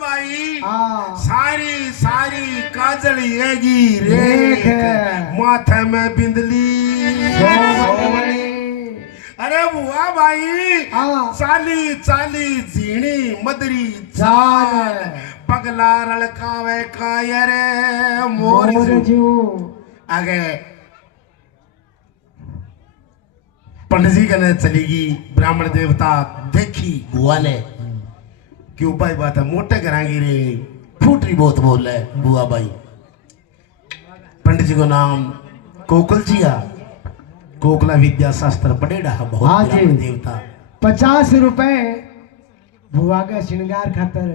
भाई सारी सारी काजल येगी रेख माथे में बिंदली। अरे बुआ भाई चाली चाली झीणी मदरी चाल पगला रड़कावे कायरे मोर आगे पंडित जी कहने चलेगी। ब्राह्मण देवता देखी बुआ ने क्यों भाई बात है मोटे कराएंगे रे फूटरी बहुत बोल रहा है बुआ भाई। पंडित जी को नाम कोकल जी आ कोकला विद्या शास्त्र पढ़ेड़ा बहुत ब्राह्मण देवता। 50 रुपए बुआ का श्रृंगार खातर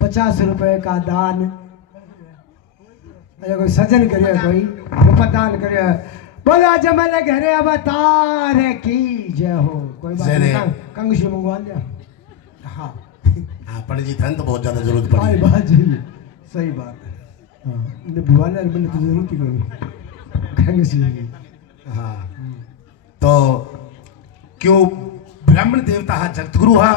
50 रुपए का दान कोई सजन करियो कोई उपदान करियो बोला जमल घरे अवतार की जय हो। कोई बात नहीं कंगशी मंगवा लिया। हाँ हाँ पंडित जी धन तो बहुत ज्यादा जरूरत पड़ी बात जी सही बात है। हाँ बुआ ने मैंने तो जरूरत ही कोई कंगशी। हाँ तो क्यों ब्राह्मण देवता हा जगतगुरु हा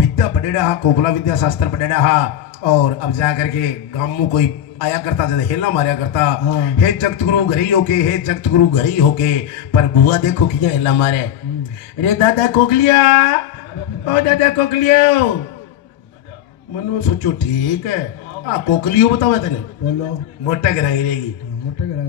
विद्या पढ़ेड़ा हा कोकला विद्या शास्त्र पढ़ेड़ा हा। और अब जा करके गांव कोई आया करता जब हेला मारिया करता हे जगतगुरु घरी होके हे जगतगुरु घरी होके। पर बुआ देखो किया हेला मारे रे दादा कोकलिया ओ दादा कोकलिया मन में सोचो ठीक है कोकलियो बताओ तेने बोलो मोटा गिराई रहेगी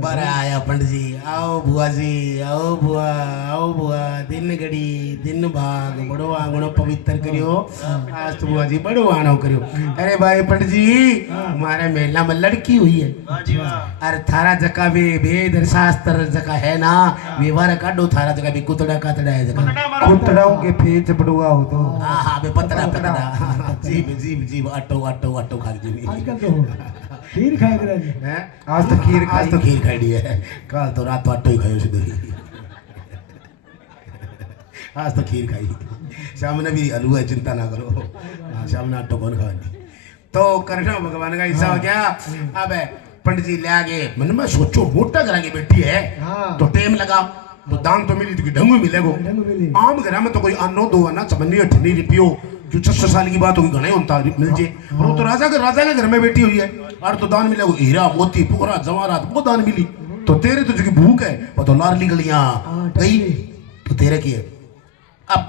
बारा आया पंडित जी आओ बुआ जी आओ बुआ दिन घड़ी दिन भाग बड़ो आंगणो पवित्र करियो आज तो बुआ जी बड़ो आनो करियो। अरे भाई पंडित जी हमारे मेला में लड़की हुई है अरे थारा जका भी वेद शास्त्र जका है ना व्यवहार काटो थारा जका भी कुतड़ा कातड़ा है जका कुतड़ाओं के पेट पड़ुआ हो तो हाँ बे पतड़ा जीव अट्टो खा जी आजकल तो खीर खाए करे आज तो खीर खाई दी है कल तो रात तो आटो ही खायो सीधे आज तो खीर खाई शाम ने भी हलवा है चिंता ना करो शाम ने आटो कौन खाएगी तो करना भगवान का हिस्सा हो गया। अब पंडित जी ले आगे मन में सोचो मोटा करा के बैठी है तो टेम लगा तो दान तो मिली तो ढंगू मिलेगो। आम घर में तो कोई अन्नो दो अन्ना चमन्नी अठन्नी रिपियो जो 600 साल की बात होगी घने होता मिल जे और वो तो राजा के घर में बैठी हुई है और तो दान मिलेगो हीरा मोती पुकरा जवाहरात वो दान मिली तो तेरे तो जो भूख है वो तो लार निकलियां गई तो तेरे की है। अब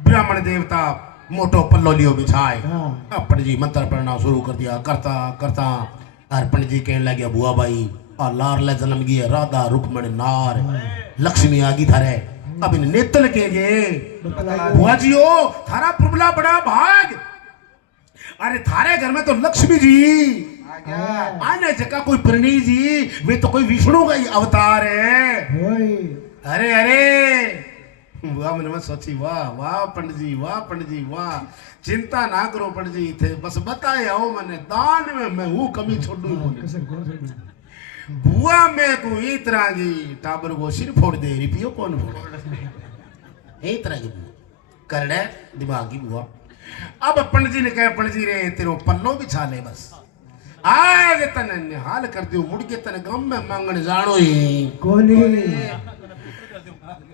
ब्राह्मण देवता मोटो पल्लो लियो बिछाए अब पंडित जी मंत्र पढ़ना शुरू कर दिया करता करता और पंडित जी कहने लगे बुआ भाई और लार ले जन्म गई राधा रुक्मण नार लक्ष्मी आगी थारे अब इन नेतल के गे बुआ जी ओ थारा प्रबला बड़ा भाग अरे थारे घर में तो लक्ष्मी जी आने जगह कोई प्रणीत जी वे तो कोई विष्णु का ही अवतार है। अरे अरे बुआ मन में सोची वाह पंडित जी वाह चिंता ना करो पंडित जी थे बस बताए आओ मैंने दान में मैं हूँ कमी छोड़ू बुआ में को इतना की टाबर को सिर फोड़ दे रिपियो कौन फोड़ इतना की बुआ कर ले दिमाग की बुआ। अब पंडित जी ने कहा पंडित जी रे तेरो पल्लो बिछा ले बस आज तने निहाल कर दियो मुड़ के तने गम में मांगने जानो ही कोनी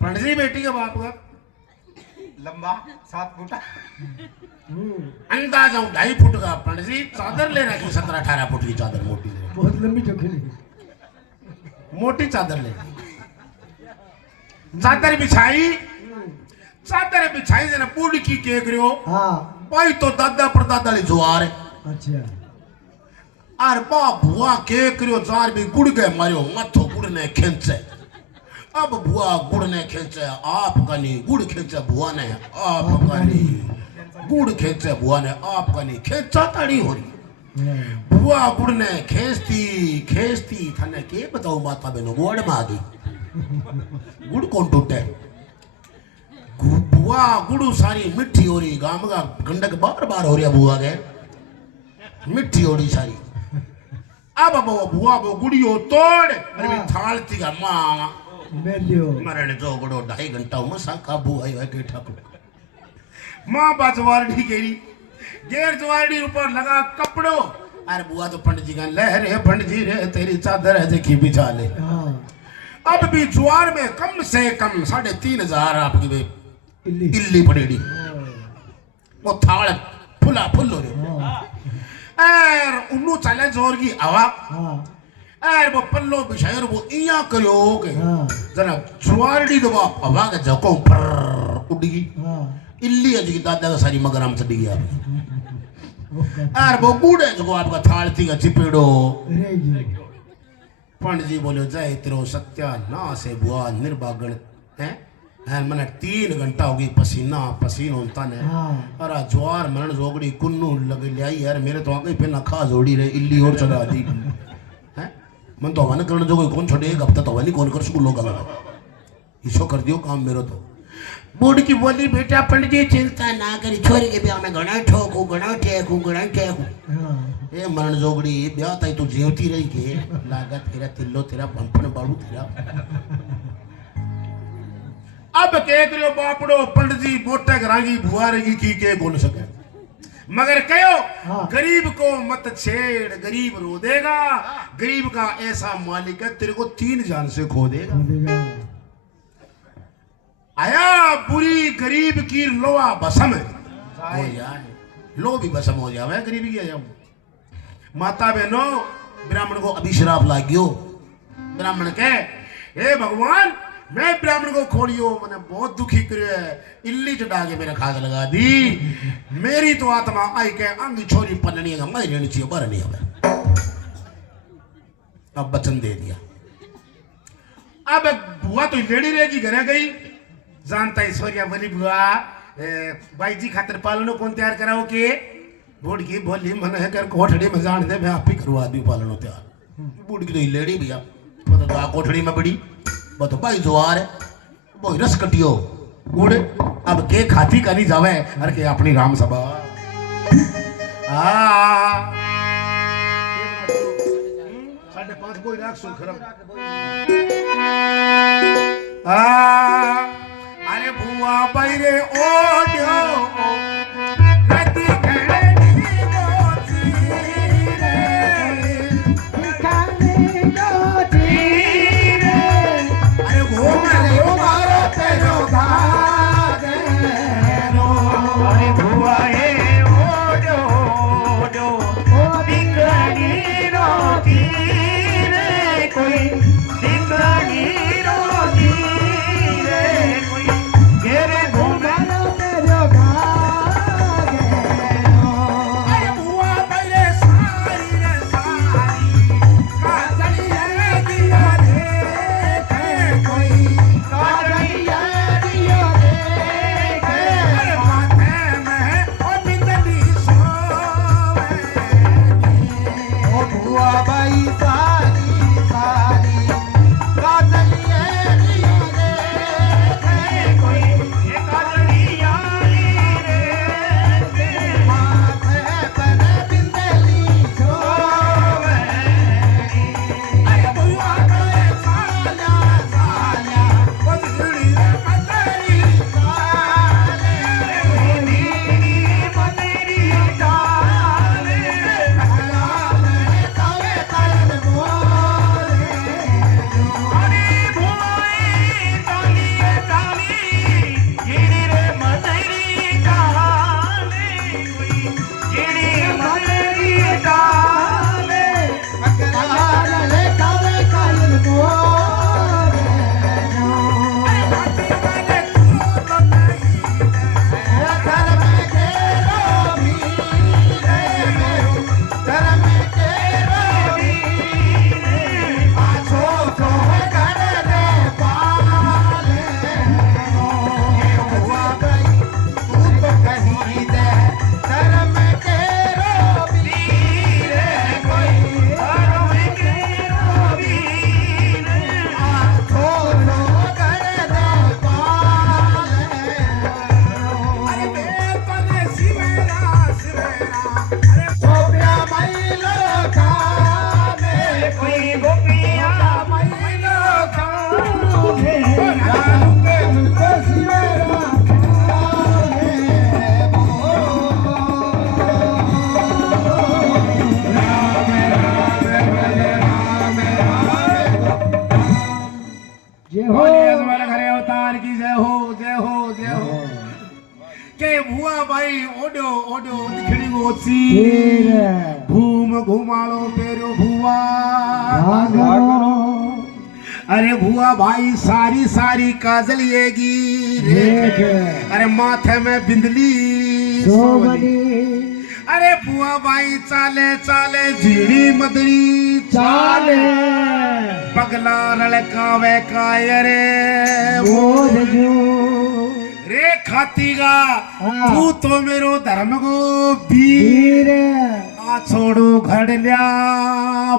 पंडित जी बेटी का बाप का लंबा 7 फुट अंदाजा 2.5 फुट का पंडित जी चादर ले रखी 17-18 फुट की चादर मोटी बहुत लंबी चौखी मोटी चादर ले चादर बिछाई जने पूरी की केक रियो भाई तो दादा परदादा ले जुआर अच्छा और बा बुआ केक रियो जार भी गुड़ गए मारियो मथो गुड़ ने खींचे अब बुआ गुड़ ने खींचे आप कनी गुड़ खींचे बुआ ने आप कनी गुड़ खींचे बुआ ने आप कनी खींचा ताड़ी हो रही बुआ गुड़ ने खेचती थाने के बताओ माता बहनों गुड़ में आ गई गुड़ कौन टूटे बुआ गुड़ू सारी मिट्टी हो रही गांव का गंडक बार हो रही है बुआ के मिट्टी हो रही सारी। अब बुआ वो गुड़ियो तोड़ अरे थाल थी का मामा मरण जो गुड़ो 2.5 घंटा मसा काबू आयो है के ठाकुर मां बाजवारडी केरी गेर जवारडी ऊपर लगा कपड़ो अरे बुआ तो पंडित जी का लहरे पंडित जी रे तेरी चादर है देखी बिछा ले। अब भी ज्वार में कम से कम 3,500 आपकी इल्ली पड़ेगी वो थाल फुला फुल हो रही एर उन्नु चले जोर की हवा हाँ एर वो पल्लो बिछायर वो इया करियो के हाँ जरा जुआरडी दबा हवा के जको पर उड़ी हाँ इल्ली अजी दादा का सारी मगर हम चढ़ी गया एर वो बूढ़े जो आपका थाल थी का चिपेड़ो रहेगी पंडित जी बोलो जय तेरो सत्यानाश है बुआ निर्भागण है मैंने 3 घंटा होगी पसीना पसीन होता ने हाँ अरे ज्वार मरण जोगड़ी कुन्नू लग लाई यार मेरे तो आगे पे नखा जोड़ी रे इल्ली और चढ़ा दी हैं मन तो हवन करने जो कोई कौन छोड़े एक हफ्ता तो हवन कौन कर स्कूल होगा इसो कर दियो काम मेरे तो बूढ़ की बोली बेटा पंडित जी चिंता ना करी छोरी के ब्याह में घना ठोकू घना टेकू हाँ ए मरण जोगड़ी ब्याह ताई तू जीवती रही के लागत तेरा तिल्लो तेरा पंपन बाड़ू तेरा अब कह करियो बापड़ो पंडित जी मोटे घरांगी बुआ रहेगी की बोल सके मगर कहो हाँ। गरीब को मत छेड़ गरीब रो देगा गरीब का ऐसा मालिक है तेरे को 3 जान से खो देगा देगा आया बुरी गरीब की लोआ बसम हो जाए लो भी बसम हो जावे गरीबी की आया माता बहनों ब्राह्मण को अभी शराब लागियो ब्राह्मण के हे भगवान मैं ब्राह्मण को खोलियो मैंने बहुत दुखी करे इल्ली चढ़ा के मेरा खाग लगा दी मेरी तो आत्मा आई के अंग छोरी पलनी है मैं रहनी चाहिए बार नहीं हमें अब वचन दे दिया अब बुआ तो लेडी रहेगी घरे गई जानता ईश्वरिया बोली बुआ भाई जी खातर पालनो कौन तैयार कराओ के बूढ़ की बोली मन है कर कोठड़ी में जान दे मैं आप ही करवा दी पालनो तैयार बूढ़ की तो लेडी भैया तो कोठड़ी में बड़ी वो तो भाई जुआर है वो रस कटियो गुड़ अब के खाती करी जावे अरे के अपनी राम सभा साढ़े 5 कोई राख सुन खरम अरे बुआ बैरे ओड्यो रति घड़े नी मोती रे खाने दो अरे घूम रे मारो तेरो भागे रो अरे बुआ ए ओडो ओडो दिकड़ी रोती रे कोई दिकड़ी रोती रे कोई घेरे घूमे के भुआ भाई ओडो ओडो दिखड़ी गोसी फिर घूम घुमाड़ो पेरो भुआ भागो अरे भुआ भाई सारी सारी काजल येगी रेख अरे माथे में बिंदली सोमनी अरे भुआ भाई चाले चाले झीड़ी मदरी चाले पगला रड़कावे कायरे मोर जो रे खातीगा हाँ। तू तो मेरो धर्म को भी वीर आ छोड़ो घड़ल्या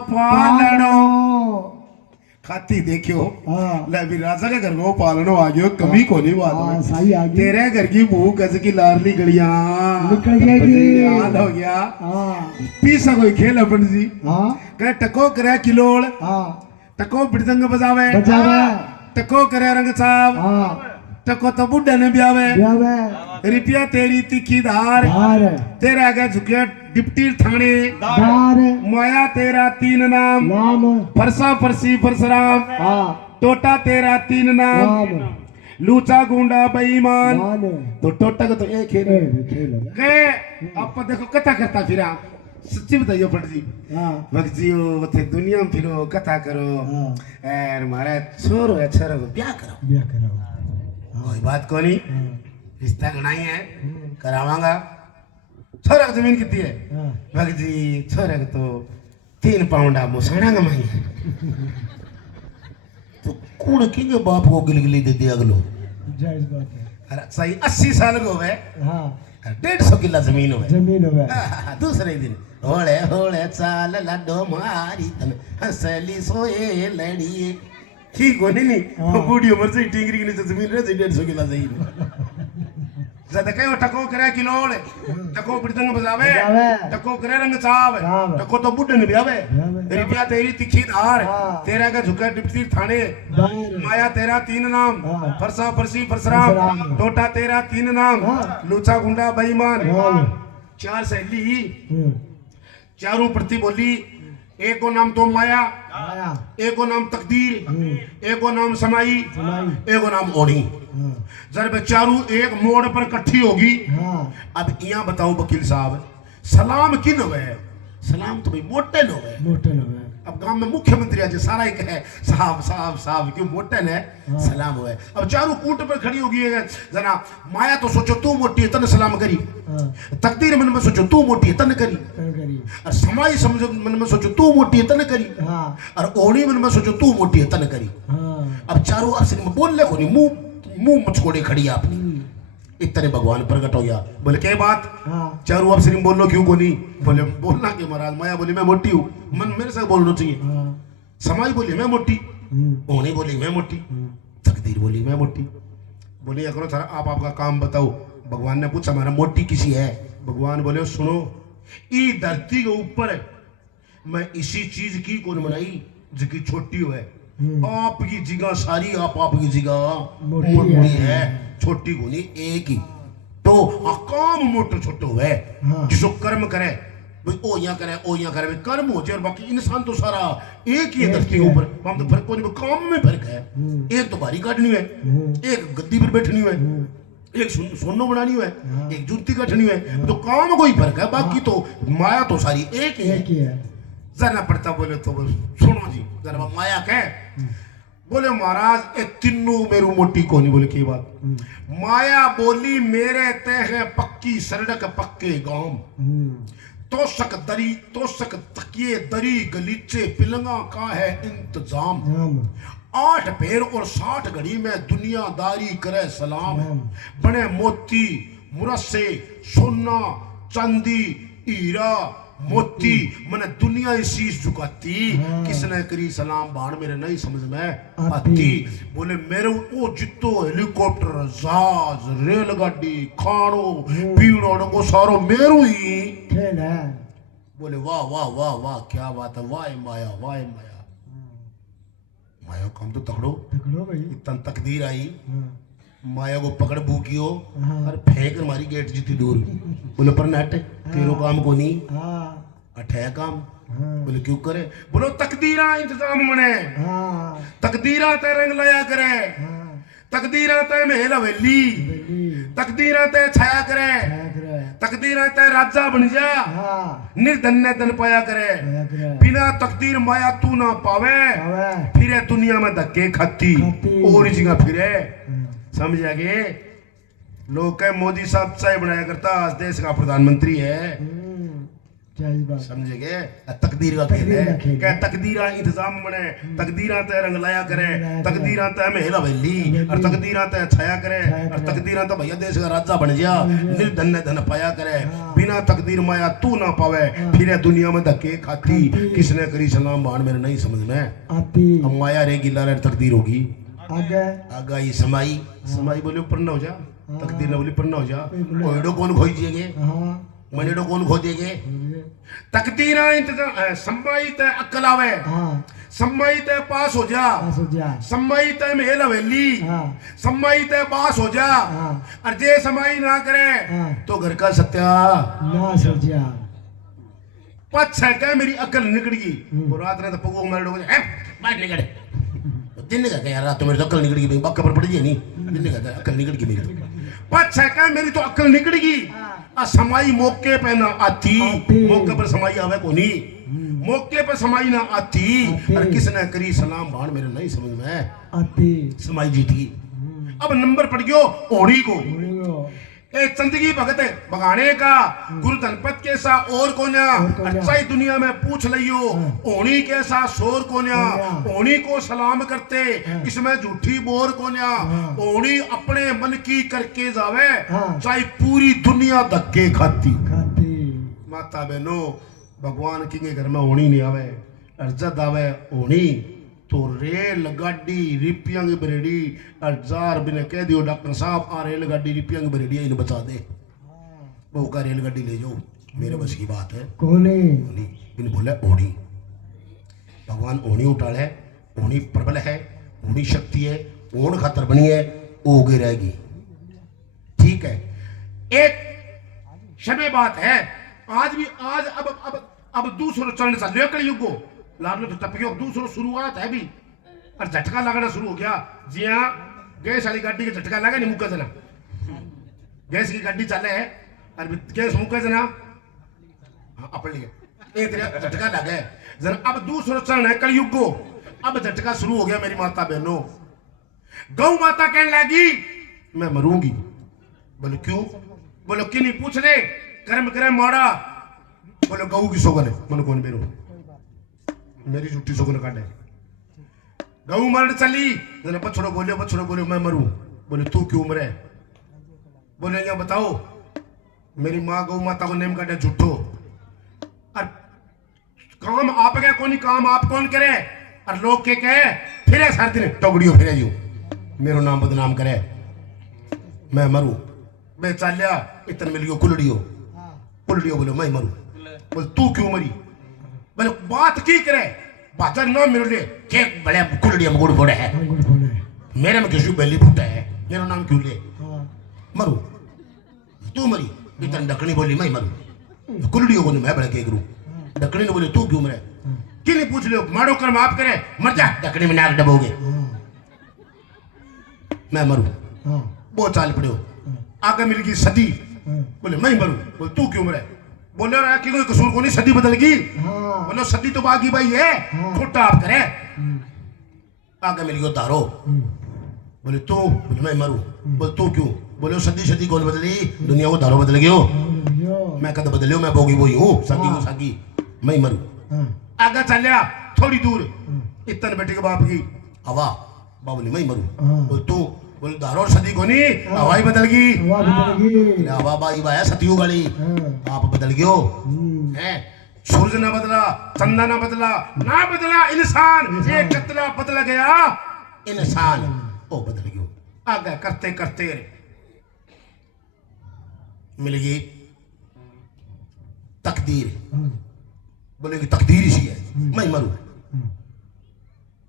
पालनो खाती देखियो हाँ ले अभी राजा के घर को पालनो आ गयो कमी को नहीं बात हाँ में सही आ गई तेरे घर की भूख गज की लारली गड़िया निकल जाएगी हाल हो गया हाँ पीसा कोई खेल अपन जी हाँ कहे टको करे किलोड़ हाँ टको बिरदंग बजावे बचावे टको करे रंग साहब हाँ टको तो बुढ़े ने ब्यावे ब्यावे रिपिया तेरी तीखी धार धार तेरा आगे झुके डिप्टी थाने धार माया तेरा तीन नाम नाम फरसा फरसी फरसराम हाँ टोटा तेरा तीन नाम नाम लूचा गुंडा बेईमान मान तो टोटा का तो एक है खेल के आप देखो कथा करता फिरा सच्ची बताइयो पट जी हाँ वक्त जियो थे दुनिया में फिरो कथा करो हाँ यार मारा छोरो है छोरो को ब्याह करो ब्याह कराओ कोई बात को नहीं हाँ रिश्ता गणाई है करावांगा छोरा की जमीन कितनी है हाँ भगत जी छोरे को तो 3 पाउंडा मुसाना कमाई है तो कौन की के बाप को गिलगिली दे दिया अगलो जायज बात है अरे सही 80 साल को है हाँ 150 किला जमीन है जमीन है दूसरे दिन होले होले चाल लड्डो मारी तन हंसली सोए लड़ी ठीक हो नहीं हाँ। बूढ़ी उम्र से टिंगरी के नीचे जमीन रहे 150 किला जमीन ज्यादा कहीं टको करे किलोड़ टको बिरदंग बजावे बजावे। टको करे रंग साहब साहब। टको तो बुढ़े ने ब्यावे ब्यावे। रिपिया तेरी तिखी धार हाँ। तेरा का झुका डिप्टी थाने दायर माया तेरा 3 नाम हाँ। फरसा फरसी फरसराम फरसराम। टोटा तेरा 3 नाम हाँ। लूचा गुंडा बेईमान मान 4 सहेली हम्म चारों प्रति बोली एक को नाम तो माया आया एक को नाम तकदीर एक को नाम समाई समाई एक को नाम ओढ़ी हाँ जब चारू एक मोड़ पर इकट्ठी होगी हाँ अब यहाँ बताओ वकील साहब सलाम किन हुए सलाम तो भाई मोटे लोग है मोटे लोग हैं अब गांव में मुख्यमंत्री आज सारा ही कहे साहब साहब साहब क्यों मोटन है सलाम हुए अब चारू कूट पर खड़ी होगी है जना माया तो सोचो तू मोटी है तन सलाम करी हाँ तकदीर मन में सोचो तू मोटी है तन करी करी और समाई समझो मन में सोचो तू मोटी है तन करी हाँ और ओढ़ी मन में सोचो तू मोटी है तन करी हाँ अब चारों असल में बोल ले कोनी मुंह मचकोड़े खड़ी है अपनी इतने भगवान प्रकट हो गया बोले क्या बात हाँ चारों अब सिर्फ बोल लो क्यों कोनी बोले बोलना क्यों महाराज माया बोली मैं मोटी हूँ मन मेरे से बोलना चाहिए हाँ समाई बोली मैं मोटी ओढ़ी बोली मैं मोटी तकदीर बोली मैं मोटी बोली करो सर आप आपका काम बताओ भगवान ने पूछा हमारा मोटी किसी है भगवान बोले सुनो ई धरती के ऊपर मैं इसी चीज की कौन बनाई जिसकी छोटी है आपकी जगह सारी आपकी जगह मोटी मोटी है छोटी को नहीं एक ही तो काम मोटो छोटो है हाँ। जिसको कर्म करे भाई ओ यहाँ करे भाई कर्म हो जाए और बाकी इंसान तो सारा एक ही है धरती के ऊपर हम तो फर्क कोई काम में फर्क है एक तो भारी काटनी है एक गद्दी पर बैठनी है एक सोनो बनानी है एक जूती कटनी है तो काम कोई फर्क है बाकी तो माया तो सारी एक ही एक ही है जाना पड़ता बोले तो सुनो जी जरा माया कह बोले महाराज ए तीनों मेरू मोटी कोनी बोले की बात माया बोली मेरे तय है पक्की सड़क पक्के गांव तोशक तकिए दरी गलीचे पिलंगा का है इंतजाम 8 पैर और 60 घड़ी में दुनियादारी करे सलाम बने मोती मुरस्से सोना चांदी हीरा मोती मैंने दुनिया ही शीश झुकाती किसने करी सलाम बाण मेरे नहीं समझ में आती बोले मेरे वो जितो हेलीकॉप्टर जहाज रेलगाड़ी खानो पीनो को सारो मेरू ही बोले वाह वाह वाह वाह क्या बात है वाह माया माया काम तो तकड़ो भाई इतना तकदीर आई माया को पकड़ भूकियो और फेंक मारी गेट जीती दूर बोले पर नट तेरो काम को नहीं अठे काम बोले क्यों करे बोलो तकदीरा इंतजाम मने तकदीरा ते रंग लाया करे तकदीरा ते महल हवेली तकदीरा ते छाया करे, तकदीरा ते राजा बन जा, निर्धन्य धन पाया करे, बिना तकदीर माया तू ना पावे, फिरे दुनिया में धक्के खाती और जगह फिरे। समझ गए? लोग कहे मोदी साहब चाय बनाया करता, देश का प्रधानमंत्री है। समझेगे? तकदीर का खेल है। क्या तकदीरा इंतजाम बने, तकदीरा ते रंग लाया करे, तकदीरा ते हमें हिला वैली, और तकदीरा ते छाया करे, और तकदीरा तो भैया देश का राजा बन जा, निर्धन्य धन पाया करे, बिना तकदीर माया तू ना पावे, फिर दुनिया में धक्के खाती, किसने करी सलाम बाण मेरे नहीं समझ में आती। अब माया रहेगी लाल तकदीर होगी आगा ये समाई समाई बोले ऊपर ना हो जा, तकदीर ना बोले ऊपर ना हो जा, ओएडो कौन खोई जिएगे, मनेडो कौन खो देगे। तकदीरा इंतजाम समाई ते अक्ल आवे, समाई ते पास हो जा, समाई ते मेल हवेली, समाई ते पास हो जा, और जे समाई ना करे तो घर का सत्या ना सोचा। पछ है क्या मेरी अक्ल निकल गई, वो रात ने तो पगो मार डोगे है बाहर निकल, दिन का यार रात तो मेरी अक्ल निकल गई, बक्का पर पड़ गई नहीं, दिन का अक्ल निकल गई मेरी। पछ है क्या मेरी तो अक्ल निकल गई, समाई मौके पे ना आती, मौके पर समाई आवे को नहीं, मौके पर समाई ना आती, और किसने करी सलाम बाण मेरे नहीं समझ में आती, समाई जीती। अब नंबर पड़ गयो ओढ़ी को, ए चंदगी भगत भगाने का गुरु धनपत कैसा और कोन्या, अच्छा ही दुनिया में पूछ लियो ओणी कैसा शोर कोन्या, ओणी को सलाम करते इसमें झूठी बोर कोन्या, ओणी अपने मन की करके जावे चाहे पूरी दुनिया धक्के खाती। माता बहनों भगवान के घर में ओणी नहीं आवे, अर्जत आवे ओणी तो रेल गाड़ी रिपियांग बरेडी, हजार बिने कह दियो डॉक्टर साहब आ रेल गाड़ी रिपियांग बरेडी इन्हें बचा दे, वो का रेल गाड़ी ले जाओ, मेरे बस की बात है। कोने बिन बोले ओणी, भगवान ओणी उठाले, ओणी प्रबल है, ओणी शक्ति है, ओण खातर बनी है, ओगे रहेगी। ठीक है, एक शबे बात है, आज भी आज अब दूसरा चरण चल रहा कलयुग को, लाडलो तो टपकियो दूसरो शुरुआत है भी, और झटका लगना शुरू हो गया। जी हाँ, गैस वाली गाड़ी के झटका लगा नहीं मुक्का जना, गैस की गाड़ी चले है और गैस मुक्का जना अपन लिए एक झटका लगा है जना। अब दूसरा चरण है कलयुग को, अब झटका शुरू हो गया मेरी माता बहनों। गौ माता कहने लगी मैं मरूंगी, बोले क्यों, बोलो कि नहीं पूछ ले, कर्म करे मोड़ा, बोलो गऊ की सोगन है, मन कौन बेरो मेरी झूठी सोगन काटे। गऊ मरण चली, पछड़ो बोलियो मैं मरूं, बोले तू क्यों मरे, बोले क्या बताओ, मेरी माँ गौ माता को नेम काटे झूठो, और काम आप क्या कौन काम आप कौन करे, और लोग के कहे फिर सारे दिन टोकड़ियों फिरे जू मेरो नाम बदनाम करे, मैं मरूं मैं चालिया इतन मिल गयो कुलड़ियो बोलो मैं मरूं, बोले तू क्यों मरी, बोले बात की करे बाजार ना मिले के बड़े कुलड़िया गुड़ फोड़े है, मेरे में किसी बेली फूटा है, मेरा नाम क्यों ले, मरू तू मरी, इतन डकनी बोली मैं मरू, कुलड़ियों को मैं बड़े के करूं, डकनी ने बोले तू क्यों मरे, कि नहीं पूछ लियो मारो कर्म आप करे मर जा, डकनी में नाक डबोगे, मैं मरू, वो चाल पड़े हो, आगे मिल गई सदी, बोले मैं मरू, बोले तू क्यों मरे, बोले रहा कि कोई कसूर को नहीं, सदी बदल गई, बोलो सदी तो बागी भाई है, छोटा आप करे, आगे मिल गयो तारो, बोले तू, बोले मैं मरू, बोले तू क्यों, बोले सदी कौन बदली, दुनिया को तारो बदल गयो, मैं कद बदलियो, मैं बोगी बोई हूँ, सदी को सागी, मैं मरू। आगे चलिया थोड़ी दूर, इतने बेटे के बाप की हवा, बाबू मैं मरू, बोले तू, बोले दारो सदी को नहीं, हवाई बदल गई, हवा बाई बाया सतियों गली, आप बदल गयो हैं, सूरज ना बदला, चंदा ना बदला इंसान, एक कतरा बदल गया इंसान, वो बदल गयो। आगे करते करते मिल गई तकदीर, बोलेगी तकदीर इसी है, मैं मरू,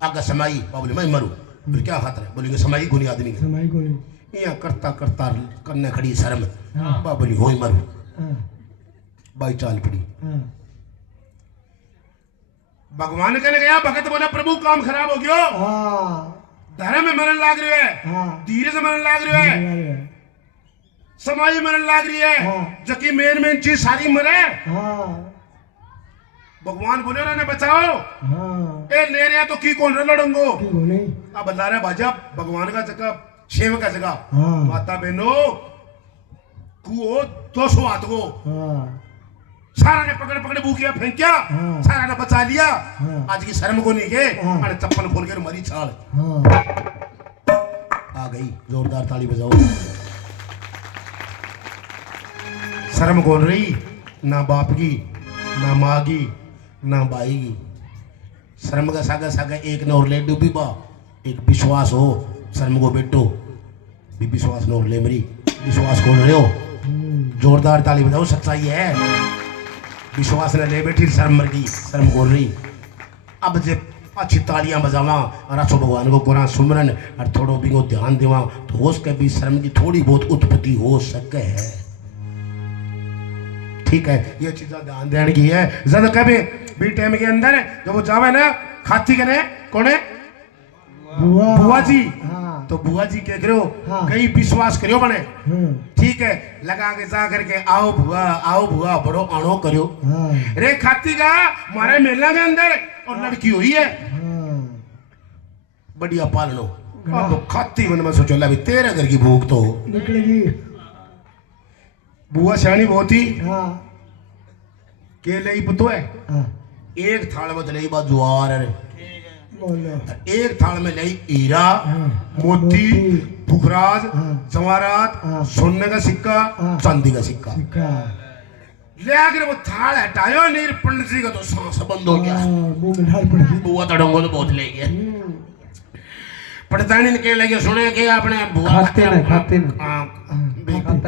आगे समाई बोले मैं मरू, फिर क्या खातर है, बोलेंगे समाई गुनी आदमी यहाँ करता करता करने खड़ी शर्म, बोली हो मरू, बाई चाल पड़ी, भगवान कहने गया, भगत बोला प्रभु काम खराब हो गयो, धर्म में मरण लाग रहे है, धीरे से मरण लाग रहे है, समाई मरन लाग रही है हाँ। जबकि मेन चीज सारी मरे। हाँ भगवान बोले ना बचाओ हाँ ए ले रहे तो की कौन लड़ंगो की बोले अब अल्लाह रे बाजा भगवान का जगह सेवक का जगह हाँ। माता बहनों कुओ 200 हाथ को हाँ सारा ने पकड़ पकड़ बूकिया फेंकिया हाँ। सारा ने बचा लिया हाँ। आज की शर्म को नहीं के हाँ। अरे चप्पल खोल के मरी छाल हाँ आ गई जोरदार ताली बजाओ। शर्म कौन रही ना बाप की ना माँ की ना भाई की शर्म का सागा सागा एक ने और ले डूबी बा एक विश्वास हो शर्म को बेटो भी विश्वास न और ले मेरी विश्वास कौन रहे हो जोरदार ताली बजाओ सच्चाई है विश्वास ने ले बैठी शर्म मर गई शर्म कौन रही अब जब अच्छी तालियां बजावा और अच्छो भगवान को कुरान सुमरन और थोड़ो भी को ध्यान देवा तो हो सके भी शर्म की थोड़ी बहुत उत्पत्ति हो सके है। ठीक है ये चीज़ ध्यान देने की है ज्यादा कभी बी टाइम के अंदर जब वो जावे ना खाती कने कौन है बुआ जी हाँ तो बुआ जी क्या करो हाँ। कहीं विश्वास करो बने हाँ ठीक है लगा के जा करके आओ बुआ बड़ो आनो करो हाँ रे खाती का मारे मेला के अंदर और लड़की हुई है हाँ बढ़िया पालनो अब तो खाती मन में सोचो ला भी तेरे घर की भूख तो निकलेगी बुआ सियाणी बहुत ही हाँ के ले पुतो है हाँ एक थाल में ले बात ज्वार है बोलो एक थाल में ले हीरा हाँ। मोती मोती, पुखराज हाँ। जवाहरात हाँ। सोने का सिक्का हाँ। चांदी का सिक्का सिक्का ले आकर वो थाल हटायो नहीं पंडित जी का तो सांस बंद हो गया हाँ, मुंह में ढाल पड़ गई बुआ तड़ंगो तो बहुत ले गया पड़तानी ने के लगे सुने कि आपने बुआ खाते ने हाँ,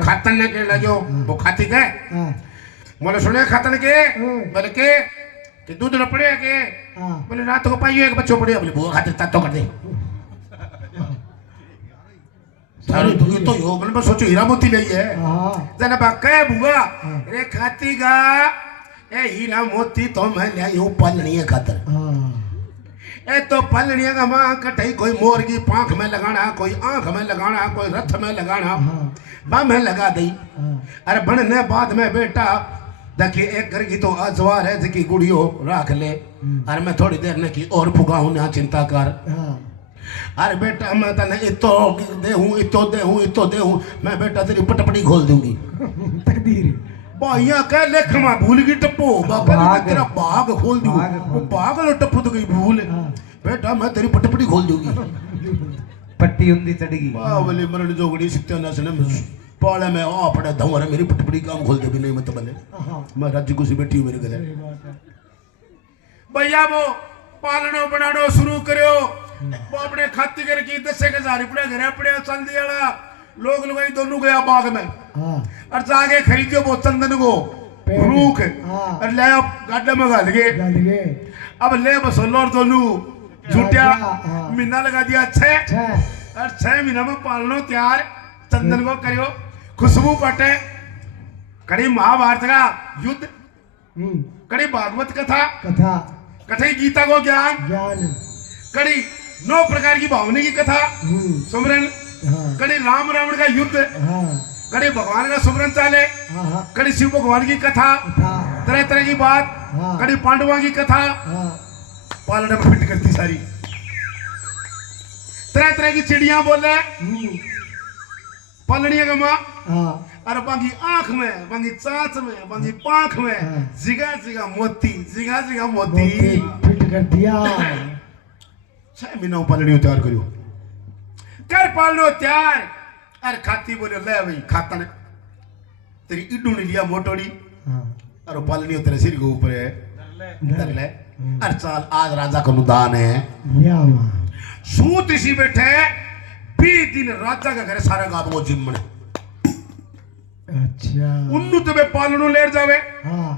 खातन ने के लगे वो खाती के हाँ बोले सुने खातन के हाँ। बोले कि दूध न पड़े के हाँ बोले रात को पाइयो एक बच्चों पड़े बोले बुआ खाते तो कर दे सारी तो यो बोले बस सोचो हीरा मोती ले है हाँ जना बाका बुआ रे खाती गा ए हीरा मोती तो मैं ले यूं पालनी है खातर हाँ ए तो पालनी का मां कटई कोई मोर की पांख में लगाना कोई आंख में लगाना कोई रथ में लगाना हाँ बा में लगा दी हाँ अरे बनने बाद में बेटा देखिए एक घर की तो अजवार है जिकी गुड़ियो राख ले अरे मैं थोड़ी देर ने की और फुगाऊं ना चिंता कर हाँ अरे बेटा मैं तने इतो दे हूं मैं बेटा तेरी पटपटी खोल दूंगी तकदीर बाइया कह लेख में भूल गई टप्पो बाबा ने तेरा बाग खोल दूं वो बाग लो टप्पो तो गई भूल बेटा मैं तेरी पटपटी खोल दूंगी पट्टी उंदी चढ़गी बावली मरण जोगड़ी सित्ते ना सने पाले में आ पड़े धमरे मेरी पटपटी काम खोल दे भी नहीं मत बले हाँ मैं राज्य कुछ बैठी हूं मेरे गले सही बात है भैया वो पालनो बनानो शुरू करो वो अपने खाती कर की 10,000 रुपया घर पड़े चल दिया लोग लगाई दोनों गया बाग में हाँ और जाके खरीदो वो चंदन को पेड़। रूख हाँ। और ले अब गाड्डे में घाल गए गल गए अब ले बस और दोनों झूठा हाँ। महीना लगा दिया 6 छह और 6 महीना में पालनो तैयार चंदन को करियो खुशबू पटे कड़ी महाभारत का युद्ध कड़ी भागवत कथा कथा कड़ी गीता को ज्ञान ज्ञान कड़ी 9 प्रकार की भावनी की कथा सुमरन हाँ कड़ी राम रावण का युद्ध हाँ कड़ी भगवान का सुमरन चाले हाँ हाँ कड़ी शिव भगवान की कथा कथा तरह तरह की बात हाँ। कड़ी पांडवों की कथा हाँ पालने में फिट करती सारी तरह तरह की चिड़िया बोले पालनिया का माँ हाँ और बाकी आंख में बाकी चांच में बाकी पांख में हाँ। जिगा जिगा मोती मोती फिट कर दिया 6 महीना पालनी तैयार करियो कर पालनो तैयार अरे खाती बोले ले भाई खाता ने तेरी इडू ने लिया मोटोड़ी हाँ और पालनी तेरे सिर के ऊपर है धर ले अरे चाल आज राजा का अनुदान है लिया वहाँ सूत इसी बैठे 20 दिन राजा का घर सारा गाँव को जिम्मन अच्छा उन्नू तुम्हें पालनो लेर जावे हाँ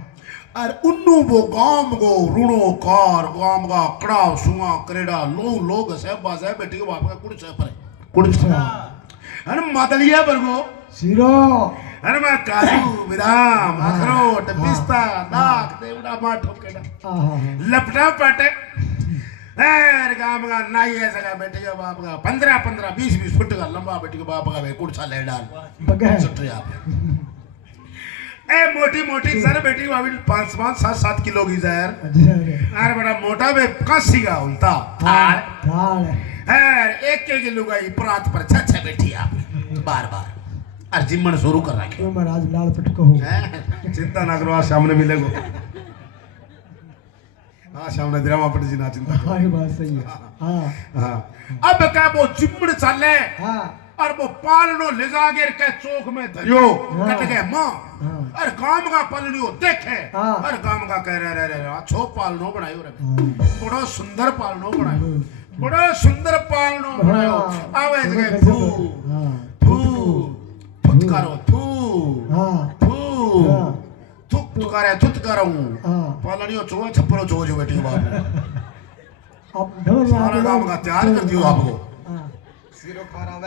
और उन्नू वो गांव को रूणो कार गांव का कड़ा सुआ करेड़ा लोग से बाजा बेटी के बाप का कुछ है पर कुछ अरे मातलिया पर को सिरो अरे मैं काजू बादाम अखरोट पिस्ता दाख देवड़ा माठो केड़ा हाँ लपटा पाटे एर गाम का नाई ऐसा का बेटे का बाप का 15-15 20-20 फुट का लंबा बेटे के बाप का वे कुर्सा ले डाल बगैर सुट्रे आप ए मोटी सर बेटी वाली 5-7 किलो की जहर अरे बड़ा मोटा बे कासी का उल्टा थाल थाल एर एक लुगाई प्रात पर छछ बैठी आप बार और जिम्मन शुरू कर रखी क्यों महाराज लाल पटको हो चिंता ना करो आज सामने मिलेगो हाँ सामने दिरामा पट जी ना चिंता करो हाँ ये बात सही है हाँ हाँ अब क्या वो चिम्मड़ चले हाँ और वो पालनो ले जाकर के चौक में धरियो हाँ। कट गए माँ हाँ। और गांव का पालनियो देखे हाँ। और गांव का कह रहे अच्छो पालनो बनायो रे बड़ा सुंदर पालनो बनायो बड़ा सुंदर पालनो बनायो आवे जगह थू थू फुटकारो थू थू थुक तुकारे थुतकारो पालनियो चोवा छप्परो चोवा जो बेटी बाप अब डबल सारा गांव का तैयार कर दियो आपको सिरो खराब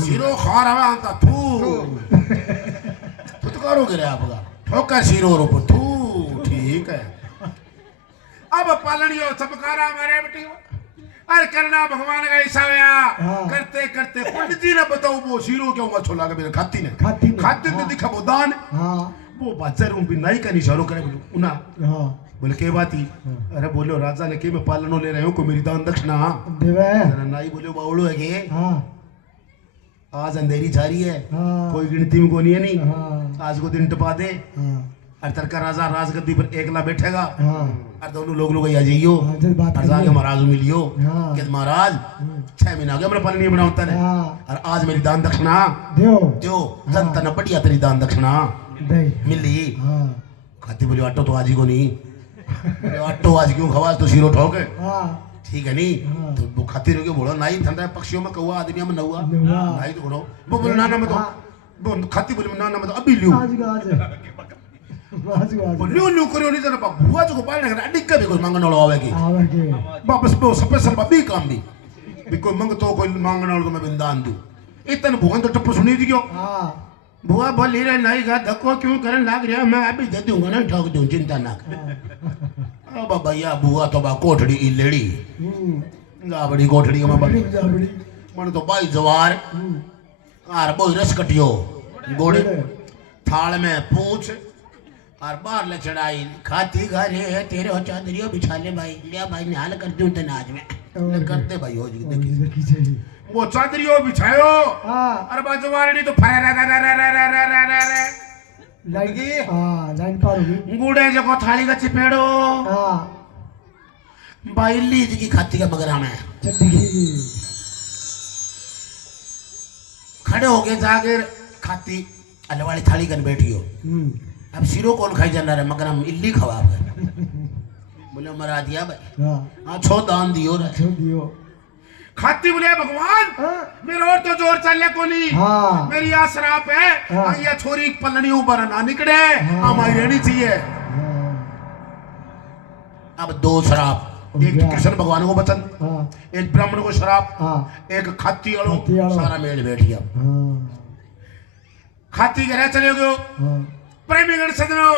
सिरो खा रहा है अंता थू फुटकारो गिरे आपका ठोका सिरो रोप थू ठीक है अब पालनियो चमकारा मेरे बेटी अरे करना भगवान का हिस्सा हाँ। करते करते पंडित जी ने बताओ वो सिरो क्यों मत छोला के मेरे खाती ने हाँ। दिखा वो दान हाँ वो बाजार भी नहीं का निशारो करे बोलो उना हाँ बोले के बात ही अरे बोलो राजा ने के मैं पालनो ले रहे हो को मेरी दान दक्षिणा देवे जरा नाई बोलो बावड़ो है के हाँ आज अंधेरी जा रही है हाँ कोई गिनती में कोनी है नहीं हाँ आज को दिन टपा दे हाँ और तरका राजा राजगद्दी पर एकला बैठेगा हाँ और दोनों लोग आ जाइयो हाँ, जब बात और जाके महाराज को मिलियो हाँ। कि महाराज 6 महीना हो गया मेरा पालनी बनाता है हाँ और आज मेरी दान दक्षिणा देव जो जनता ने बढ़िया तेरी दान दक्षिणा दे मिली हाँ खाती बोली आटो तो आज ही को नहीं बोले, आटो आज क्यों खवा तो सिरो ठोके हाँ ठीक है नहीं हाँ। तो वो खाती रहोगे बोलो नहीं ठंडा पक्षियों में कौवा आदमी में नहुआ नहुआ। नहीं तो बोलो वो बोले ना मत हाँ। वो खाती बोली ना मत अभी लियो आज वो लियो लियो करियो नहीं जरा बुआ जो को पालने का अड्डी का भी कोई मांगने वाला आवेगी आवे के वापस वो स्पेशल बबी काम भी कोई मंग तो कोई मांगने वाला तो मैं बिंदान दूं इतने भगवान तो टप्पू सुनी थी क्यों हाँ बुआ बोली रे नहीं का धक्को क्यों करने लग रहा मैं अभी दे दूंगा ना ठोक दूं चिंता ना कर अब भैया बुआ तो बा कोठड़ी इलेड़ी गाबड़ी कोठड़ी में बड़ी जाबड़ी मन तो भाई जवार आर बोई रस कटियो गोड़े थाल में पूछ और बाहर ले चढ़ाई खाती घरे है तेरे हो चादरियो बिछा ले भाई लिया भाई निहाल कर दूं तने आज में करते भाई हो जी देखी वो चादरियो बिछायो हाँ अरे बाजवारनी तो फरे रे लाइन हाँ लाइन पार होगी गुड़े जो को थाली का चिपेड़ो हाँ भाई लीज की खाती का मगरा में चंदी खड़े हो गए जाकर खाती अल्लाह वाली थाली कर बैठी हो अब सिरो कौन खाई जाना रे मगर हम इल्ली खवा बोले मरा दिया भाई हाँ छो दान दियो रे छोड़ दियो खाती बोले भगवान हाँ मेरे और तो जोर चले को नहीं हाँ मेरी यहाँ शराब है हाँ। ये छोरी पलनी ऊपर ना निकले हमारी रहनी चाहिए अब 2 शराब एक कृष्ण भगवान को वचन हाँ एक ब्राह्मण को शराब हाँ एक खाती वालों खाती वालों। सारा मेल बैठ गया खाती के रह चले गयो हाँ प्रेमीगण सजनो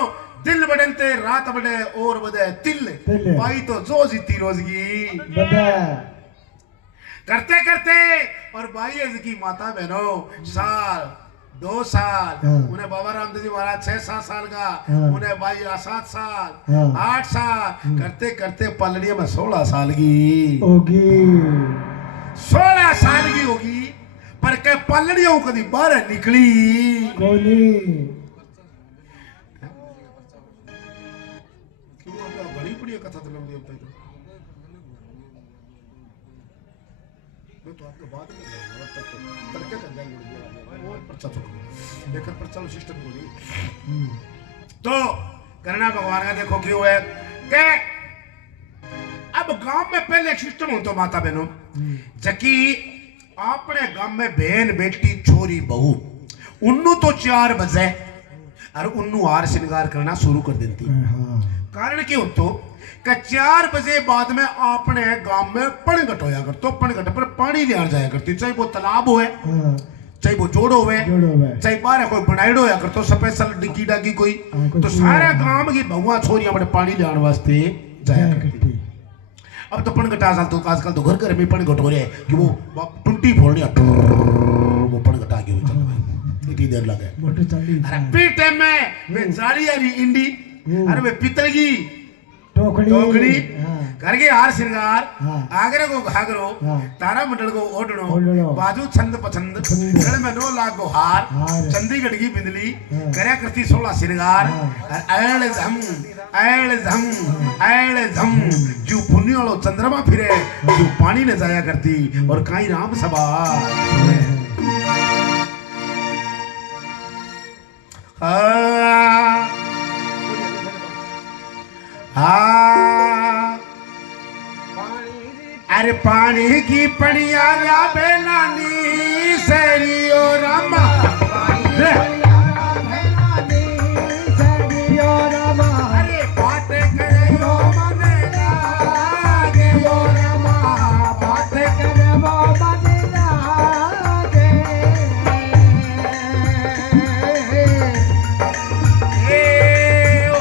दिल बदलते रात बड़े और बदे तिल तिल। भाई तो जो जीती रोजगी बता करते करते और भाई ऐसे की माता बहनों साल 2 साल हाँ। उन्हें बाबा रामदेव जी महाराज 6-7 साल का हाँ। उन्हें भाई 7 साल हाँ। 8 साल करते करते पलड़िया में 16 साल की होगी 16 साल की होगी पर के पलड़ियों कभी बाहर निकली कोनी बड़ी बड़ी कथा तो लंबी अब तक मैं तो आपको बात नहीं करूंगा तब तक तर्क कर जाएंगे और पर्चा चुका लेकर पर्चा लो सिस्टम बोली तो करना भगवान का देखो क्यों है के अब गांव में पहले एक सिस्टम हो तो माता बहनों जकी अपने गांव में बहन बेटी छोरी बहू उन्नु तो 4 बजे और उन्नु हार श्रृंगार करना शुरू कर देती हाँ कारण क्यों तो कि 4 बजे बाद में अपने गांव में पणघट होया कर तो पणघट पर पानी ले जाया करती चाहे वो तालाब होए हाँ चाहे वो जोड़ो हुए जोड़ो हुए। चाहे बाहर कोई बनाइडो होया कर तो स्पेशल डिग्गी डागी कोई हाँ, कोई तो कुआं। सारे गांव की बहुआ छोरियां अपने पानी लेने वास्ते जाया करती अब तो पण घटा साल तो आजकल तो घर घर में पण घट हो रहे हैं कि वो टुंटी फोड़नी वो पण घटा के हुए चल भाई इतनी देर लगे मोटर चली अरे पीठ टाइम में मैं जाली आ रही इंडी अरे वे पितल की टोकड़ी हाँ। करके हार श्रृंगार हाँ। आगरे को घाघरो हाँ। तारा मंडल को ओढ़नो। ओढ़नो बाजू छंद पसंद गल में 9 लाख को हार हार। चंडीगढ़ की बिंदली हाँ। करया करती 16 श्रृंगार ऐल झम जो पुण्य वालो चंद्रमा फिरे जो पानी ने जाया करती और काई राम सभा अरे पानी की पड़िया या बेलानी सरियो रामा अरे बात करे यो मने लागे यो रामा बात करे वो मने लागे ए ओ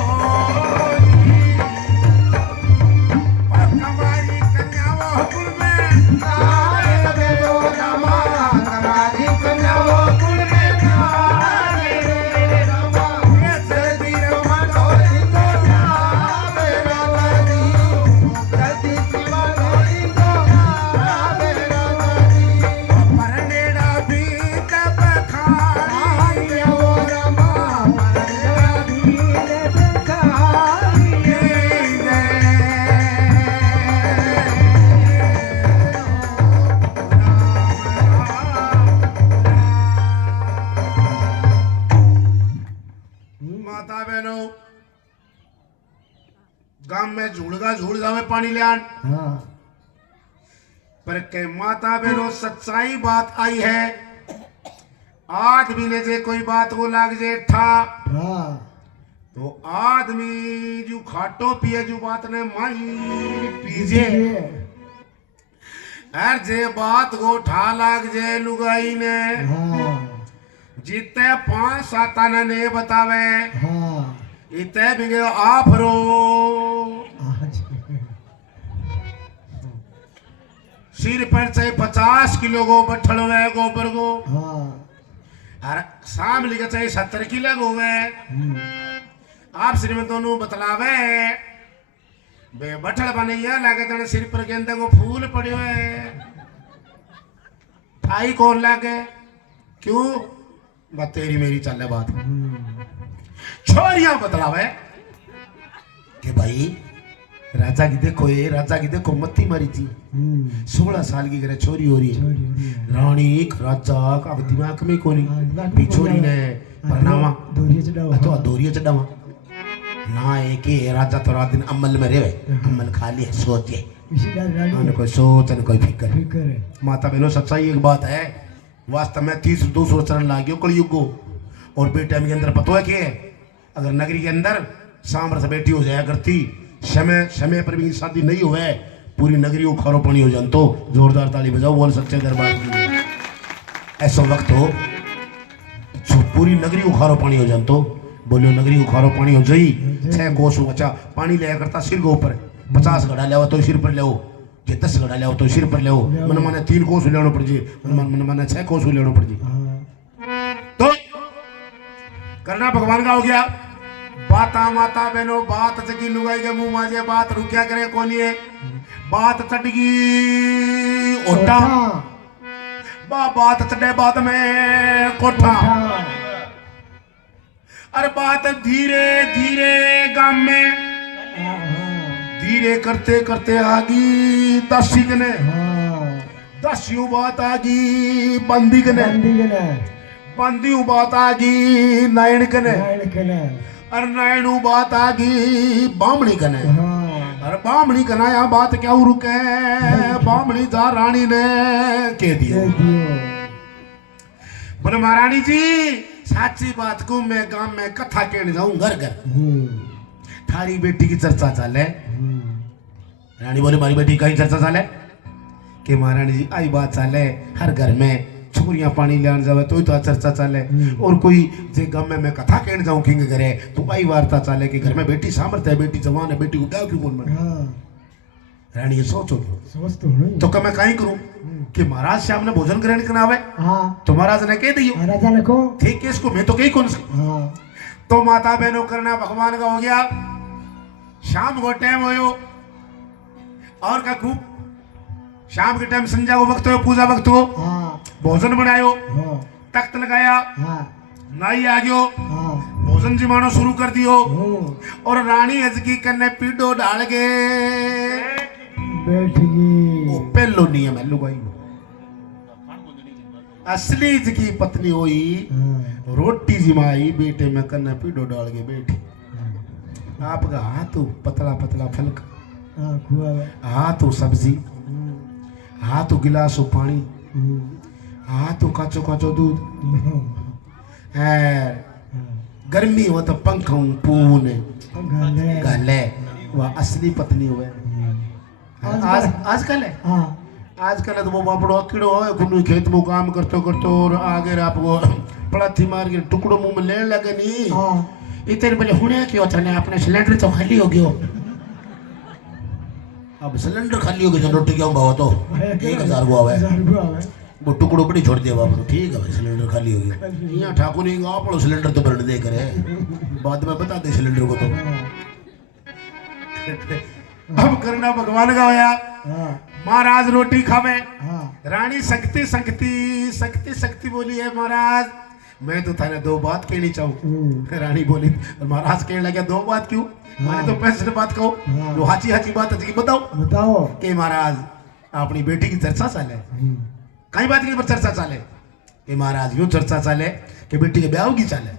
कमारी कन्या वो कुल में लागे यो रामा कमारी कन्या वो कुल में लागे रे रामा ये जल्दी रमा डोरी तो लागे रामा दी जल्दी रमा डोरी तो लागे रामा दी परनेड़ा भी तब खाई वो रामा परनेड़ा भी तब खाई माता बहनों गांव में झूलगा झूल जावे पानी लियान हाँ पर के माता बहनों सच्चाई बात आई है आदमी ने जे कोई बात को लाग जे ठा हाँ तो आदमी जो खाटो पिए जो बात ने माई पीजे हर जे बात को ठा लाग जे लुगाई ने हाँ जिते 5-7 ने बतावे हाँ इते बिगे आफरो सिर पर से 50 किलो को बठल हुए गोबर को हाँ और शाम लिखे चाहे 70 किलो को हुए आप श्रीमंतों नु बतलावे बे बठल बनैया लागे तने सिर पर गेंदे को फूल पड़े हुए थाई कौन लागे क्यों बात तेरी मेरी चल बात छोरियां बतलावे कि भाई राजा की देखो ये राजा की देखो मत्ती मारी थी 16 साल की करे छोरी हो रही है रानी राजा का दिमाग में कोनी भी छोरी ने परनामा दोरिया चढ़ावा ना एक ही राजा तो रात दिन अमल में रहे अमल खाली है सोचे न कोई सोच न कोई फिक्र माता बहनों सच्चाई एक बात है वास्तव में 30-200 चरण लागियो कलयुग को और बेटे के अंदर पतो है कि अगर नगरी के अंदर सामर्थ्य बेटी हो जाया करती समय पर भी शादी नहीं हुए पूरी नगरी को खारो पानी हो जान तो जोरदार ताली बजाओ बोल सच्चे दरबार की ऐसा वक्त हो पूरी नगरी को खारो पानी हो जान तो बोलो नगरी को खारो पानी हो जाई 6 कोस बचा पानी लिया करता सिर के ऊपर 50 घड़ा ले तो सिर पर ले जे 10 घड़ा ले तो सिर पर ले मन माने 3 कोस लेनो पड़ जी मन माने 6 कोस लेनो पड़ जी तो करना भगवान का हो गया बाता माता बहनों बात चकी लुगाई के मुंह माजे बात रुकिया करे कोनी है बात चटगी ओटा बात चढ़े बात में कोठा अरे बात धीरे धीरे गांव में धीरे करते करते आगी दसी ने दस्यू बात आगी बंदी कने बंदी बात आगी नायण कने और नायणू बात आगी बामणी कने और बामणी कना यहाँ बात क्या रुके बामणी जा रानी ने कह दियो बोले महारानी जी साची बात को मैं गांव में कथा कहने जाऊं घर घर थारी बेटी की चर्चा चले रानी बोले मारी बेटी का ही चर्चा चले कि महारानी जी आई बात चले हर घर में छोरियां पानी लेने जावे तो चर्चा चले और कोई जे गांव में मैं कथा कहने जाऊं किंग करे तो आई वार्ता चले कि घर में बेटी सामर्थ्य है बेटी जवान है बेटी को क्या क्यों बोल रानी ये सोचो क्यों सोच तो नहीं तो मैं कहीं करूं कि महाराज श्याम ने भोजन ग्रहण करना आवे हाँ तो महाराज ने कह दियो राजा ने को ठीक है इसको मैं तो कहीं कौन सी हाँ तो माता बहनों करना भगवान का हो गया शाम को टाइम हो और का खूब शाम के टाइम संध्या को वक्त हो पूजा वक्त हो हाँ भोजन बनायो हाँ तख्त लगाया हाँ नाई आ गयो हाँ भोजन जिमानो शुरू कर दियो हम्म, और रानी हजकी कन्ने पीडो डाल के बैठ गई वो पहलो नियम है लुगाई असली की पत्नी हुई हाँ, रोटी जिमाई बेटे में कन्ने पीडो डाल के बैठी आपका हाथ पतला पतला फलक हाँ खुआ है हाथ सब्जी हाथ गिलास पानी हम्म, हाथ काचो काचो दूध हाँ, है गर्मी हो तो पंखों पूने गले गले वह असली पत्नी हुए आज आजकल है हाँ आजकल है तो वो बापड़ो अकीड़ो हो कुनु खेत में काम करते करते और आगे आपको पड़ाथी मार के टुकड़ो मुंह में लेने लगे नहीं हाँ इतने पहले हुने क्यों था ने अपने सिलेंडर तो खाली हो गयो अब सिलेंडर खाली हो गया जो रोटी क्यों भाव तो 1000 को आवे 1000 रुपया आवे वो टुकड़ो बड़ी छोड़ दिया बापड़ो ठीक है भाई सिलेंडर खाली हो गया यहाँ ठाकुर नहीं आप लोग सिलेंडर तो भरने दे करे बाद में बता दे सिलेंडर को तो अब करना भगवान का होया हाँ महाराज रोटी खावे हाँ रानी सकती सकती सकती सकती बोली है महाराज मैं तो थाने दो बात कहनी चाहूँ रानी बोली और महाराज कहने लगे दो बात क्यों मैंने तो पैसे बात कहो हाँ। जो हाची हाची बात है बताओ बताओ कि महाराज अपनी बेटी की चर्चा चाले कई बात की पर चर्चा चाले कि महाराज यूं चर्चा चाले कि बेटी के ब्याह की चाले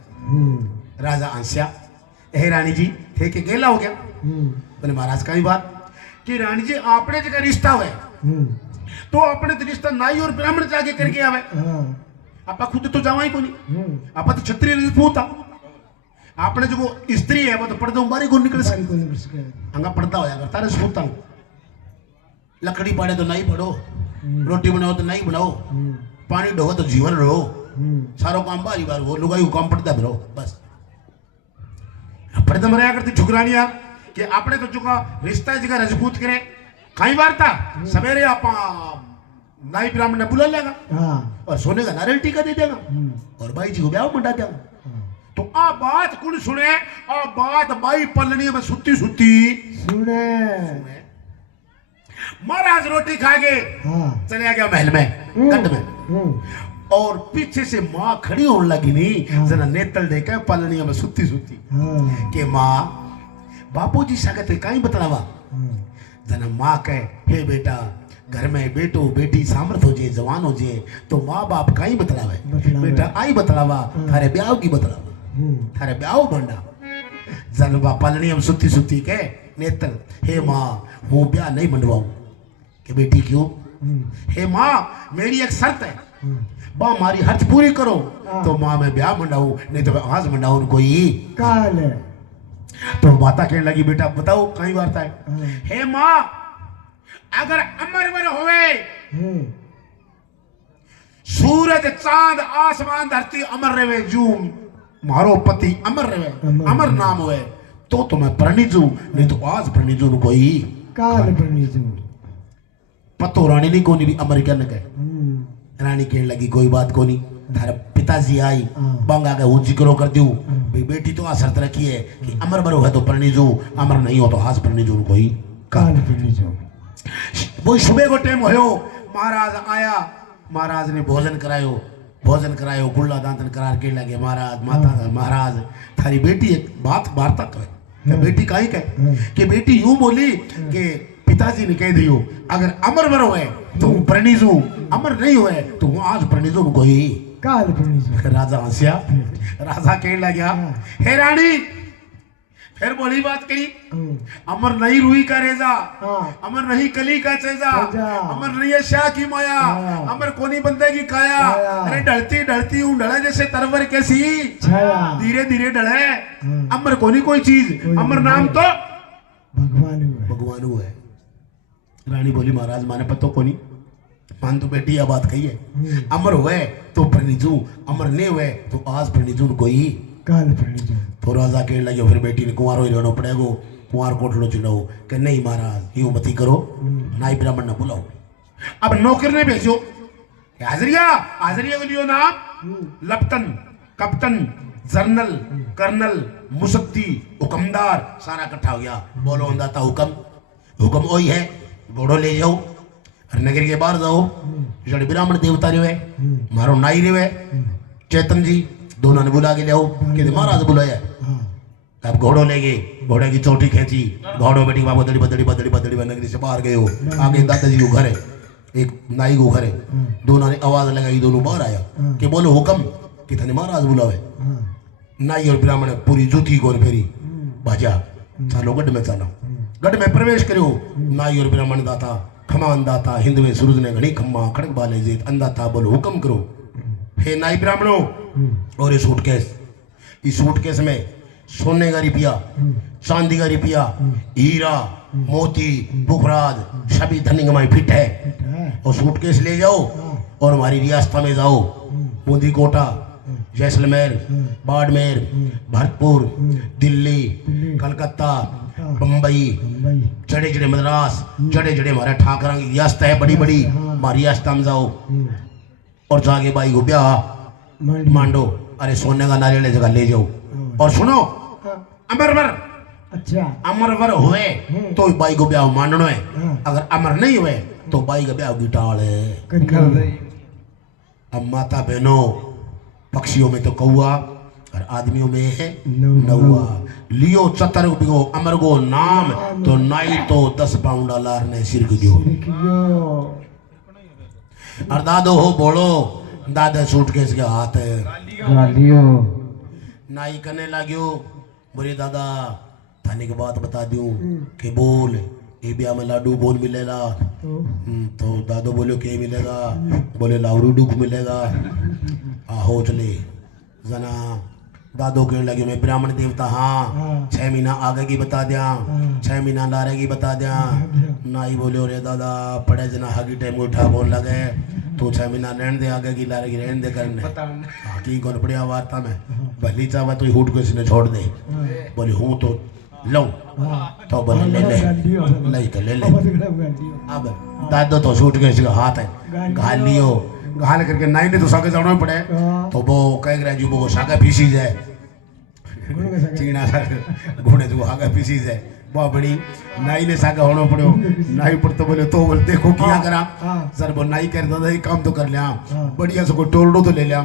राजा आंस्या हे रानी जी थे के गेला हो गया बोले महाराज कई बात कि रानी जी आपने जगह रिश्ता हुए तो अपने तो रिश्ता नाई और ब्राह्मण जाके करके आवे आपा खुद तो जावा ही को नहीं आपा तो क्षत्रिय राजपूत था आपने जो स्त्री है वो तो पर्दों बारी को निकल सके अंगा पर्दा होया करता राजपूत था लकड़ी पाड़े तो नहीं पड़ो रोटी बनाओ तो नहीं बनाओ पानी ढोगो तो जीवन रहो सारो काम बारी बार वो लुगाई काम पड़ता भरो बस पर्दा मराया करती छुकरानिया कि आपने तो चुका रिश्ता जगह राजपूत करे कई बार था सवेरे आप नाई ब्राह्मण ने बुला लेगा और सोने का नारियल टीका दे देगा और बाई जी को ब्याह मंडा देगा तो आ बात कौन सुने आ बात बाई पलनी में सुती सुती सुने महाराज रोटी खा के चले गया महल में कंड में और पीछे से माँ खड़ी होने लगी नहीं जना नेतल देकर पलनी में सुती सुती के माँ बापूजी सागत कहीं बतलावा जना माँ कहे हे बेटा घर में बेटो बेटी सामर्थ हो जे जवान हो जे तो माँ बाप कहीं बतलावे बेटा आई बतलावा थारे ब्याह की बतलावा थारे ब्याह बंडा जन पालनी हम सुती सुती के नेतल हे माँ हूँ ब्याह नहीं मंडवाऊं कि बेटी क्यों हे माँ मेरी एक शर्त है बा मारी हर्ज पूरी करो तो माँ मैं ब्याह मंडाऊं नहीं तो आज मंडाऊं कोई काल तो माता कहने लगी बेटा बताओ कहीं वार्ता है हे माँ अगर अमर वर होवे सूरज चांद आसमान धरती अमर रहे जू मारो पति अमर रहे अमर नाम हुए तो तुम्हें प्रणीजू नहीं तो आज प्रणीजू कोई काल प्रणीजू पतो रानी नहीं कोनी भी अमेरिका ने कहे रानी कहने लगी कोई बात कोनी थारे पिताजी आई बंग आगे वो जिक्रो कर दूं भाई बेटी तो आ शर्त रखी है कि अमर बरो है तो प्रणीजू अमर नहीं हो तो हास प्रणीजू कोई काल प्रणीजू वो सुबह को टाइम होयो महाराज आया महाराज ने भोजन करायो गुल्ला दांतन करार के लगे महाराज माता महाराज थारी बेटी एक बात वार्ता कहे बेटी काई कहे कि बेटी यूं बोली कि पिताजी ने कह दियो अगर अमर बरो है तो प्रणीजू अमर नहीं हुए तो वो आज प्रणीजू कोई काल प्रणीजू राजा हंसिया राजा कहने लगा हे रानी फिर बोली बात करी अमर नहीं रूही का रेजा अमर नहीं कली का चेजा अमर नहीं है शाह की माया अमर कोनी बंदे की काया अरे ढलती ढलती हूँ ढला जैसे तरवर कैसी धीरे धीरे ढले अमर कोनी कोई चीज अमर नाम तो भगवान है रानी बोली महाराज माने पतो कोनी मान तो बेटी यह बात कही है अमर हुए तो प्रणीजू अमर नहीं हुए तो आज प्रणीजू कोई काल प्रणीजू तो राजा कहने लगे फिर बेटी ने कुंवारो ही रहना पड़ेगा कुंवार कोठड़ो चिड़ो कि नहीं महाराज यूं मती करो नाई ब्राह्मण ने बुलाओ अब नौकर ने भेजो हाजरिया हाजरिया को लियो नाम लपतन कप्तन जर्नल कर्नल मुसद्दी हुक्मदार सारा इकट्ठा हो गया बोलो अंदाता हुक्म वही है घोड़ो ले जाओ और नगर के बाहर जाओ जड़े ब्राह्मण देवता रे मारो नाई रे चेतन जी दोनों ने बुला के ले आओ कि महाराज बुलाया अब घोड़ो ले गए घोड़े की चोटी खींची घोड़ो बेटी बाबू बदड़ी बदड़ी बदड़ी बदड़ी नगरी से बाहर गए हो आगे दादाजी को घर है एक नाई को घर है दोनों ने आवाज लगाई दोनों बाहर आया कि बोलो हुक्म कि थाने महाराज बुलावे नाई और ब्राह्मण पूरी जूती को फेरी भाजा चालो गढ़ में चलो गढ़ में प्रवेश करो नाई और ब्राह्मण दाता खमान दाता हिंद में सूरज ने घड़ी खम्मा खड़क बाले जेत अंदाता बोलो हुक्म करो हे नाई ब्राह्मणों और ये सूटकेस में सोने का रुपया चांदी का रुपया हीरा मोती पुखराज सभी धनी कमाई फिट है और सूटकेस ले जाओ और हमारी रियासत में जाओ बूंदी कोटा जैसलमेर बाड़मेर भरतपुर दिल्ली कलकत्ता बम्बई जड़े जड़े मद्रास जड़े जड़े हमारे ठाकरा की रियासत है बड़ी बड़ी हमारी रियासत में जाओ और जाके बाई को ब्याह मांडो अरे सोने का नारियल जगह ले जाओ और सुनो अमरवर अच्छा अमरवर हुए तो बाई को ब्याह मांडनो है अगर अमर नहीं हुए तो बाई का ब्याह गिटाल है अब माता बहनों पक्षियों में तो कौआ और आदमियों में है नौआ लियो चतर बिगो अमर गो नाम तो नाई तो 10 पाउंड लार ने सिर दियो और दादो हो बोलो दादा सूटकेस के हाथ है गालियो नाई करने लाग्यो बोले दादा थाने की बात बता दूं कि बोल ये ब्याह में लाडू बोल मिलेगा तो दादो बोलो के मिलेगा बोले लावरू डूक मिलेगा आहो चले जना दादो कहने लगे मैं ब्राह्मण देवता हाँ 6 महीना आगे की बता दिया 6 महीना लारे की बता दिया नाई बोले रे दादा पड़े जना हागी टाइम उठा बोल लगे तो 6 महीना रहने दे आगे की लारे की रहने दे करने हाँ की कौन पड़िया वार्ता में भली चाहे तो हुट को इसने छोड़ दे बोले हूँ तो लो तो बोले ले ले तो ले ले अब दादो तो सूट के इसका हाथ है घाल लियो घाल करके नाई ने तो सागे जाना पड़े तो वो कह रहा जी वो सागे पीसी जाए चीना घोड़े जो आगे पीसी जाए बहुत बड़ी नाई ने सागा होना पड़ो नाई पर तो बोले देखो क्या करा सर वो नाई कर दादा ये काम तो कर लिया बढ़िया से कोई टोलडो तो ले लिया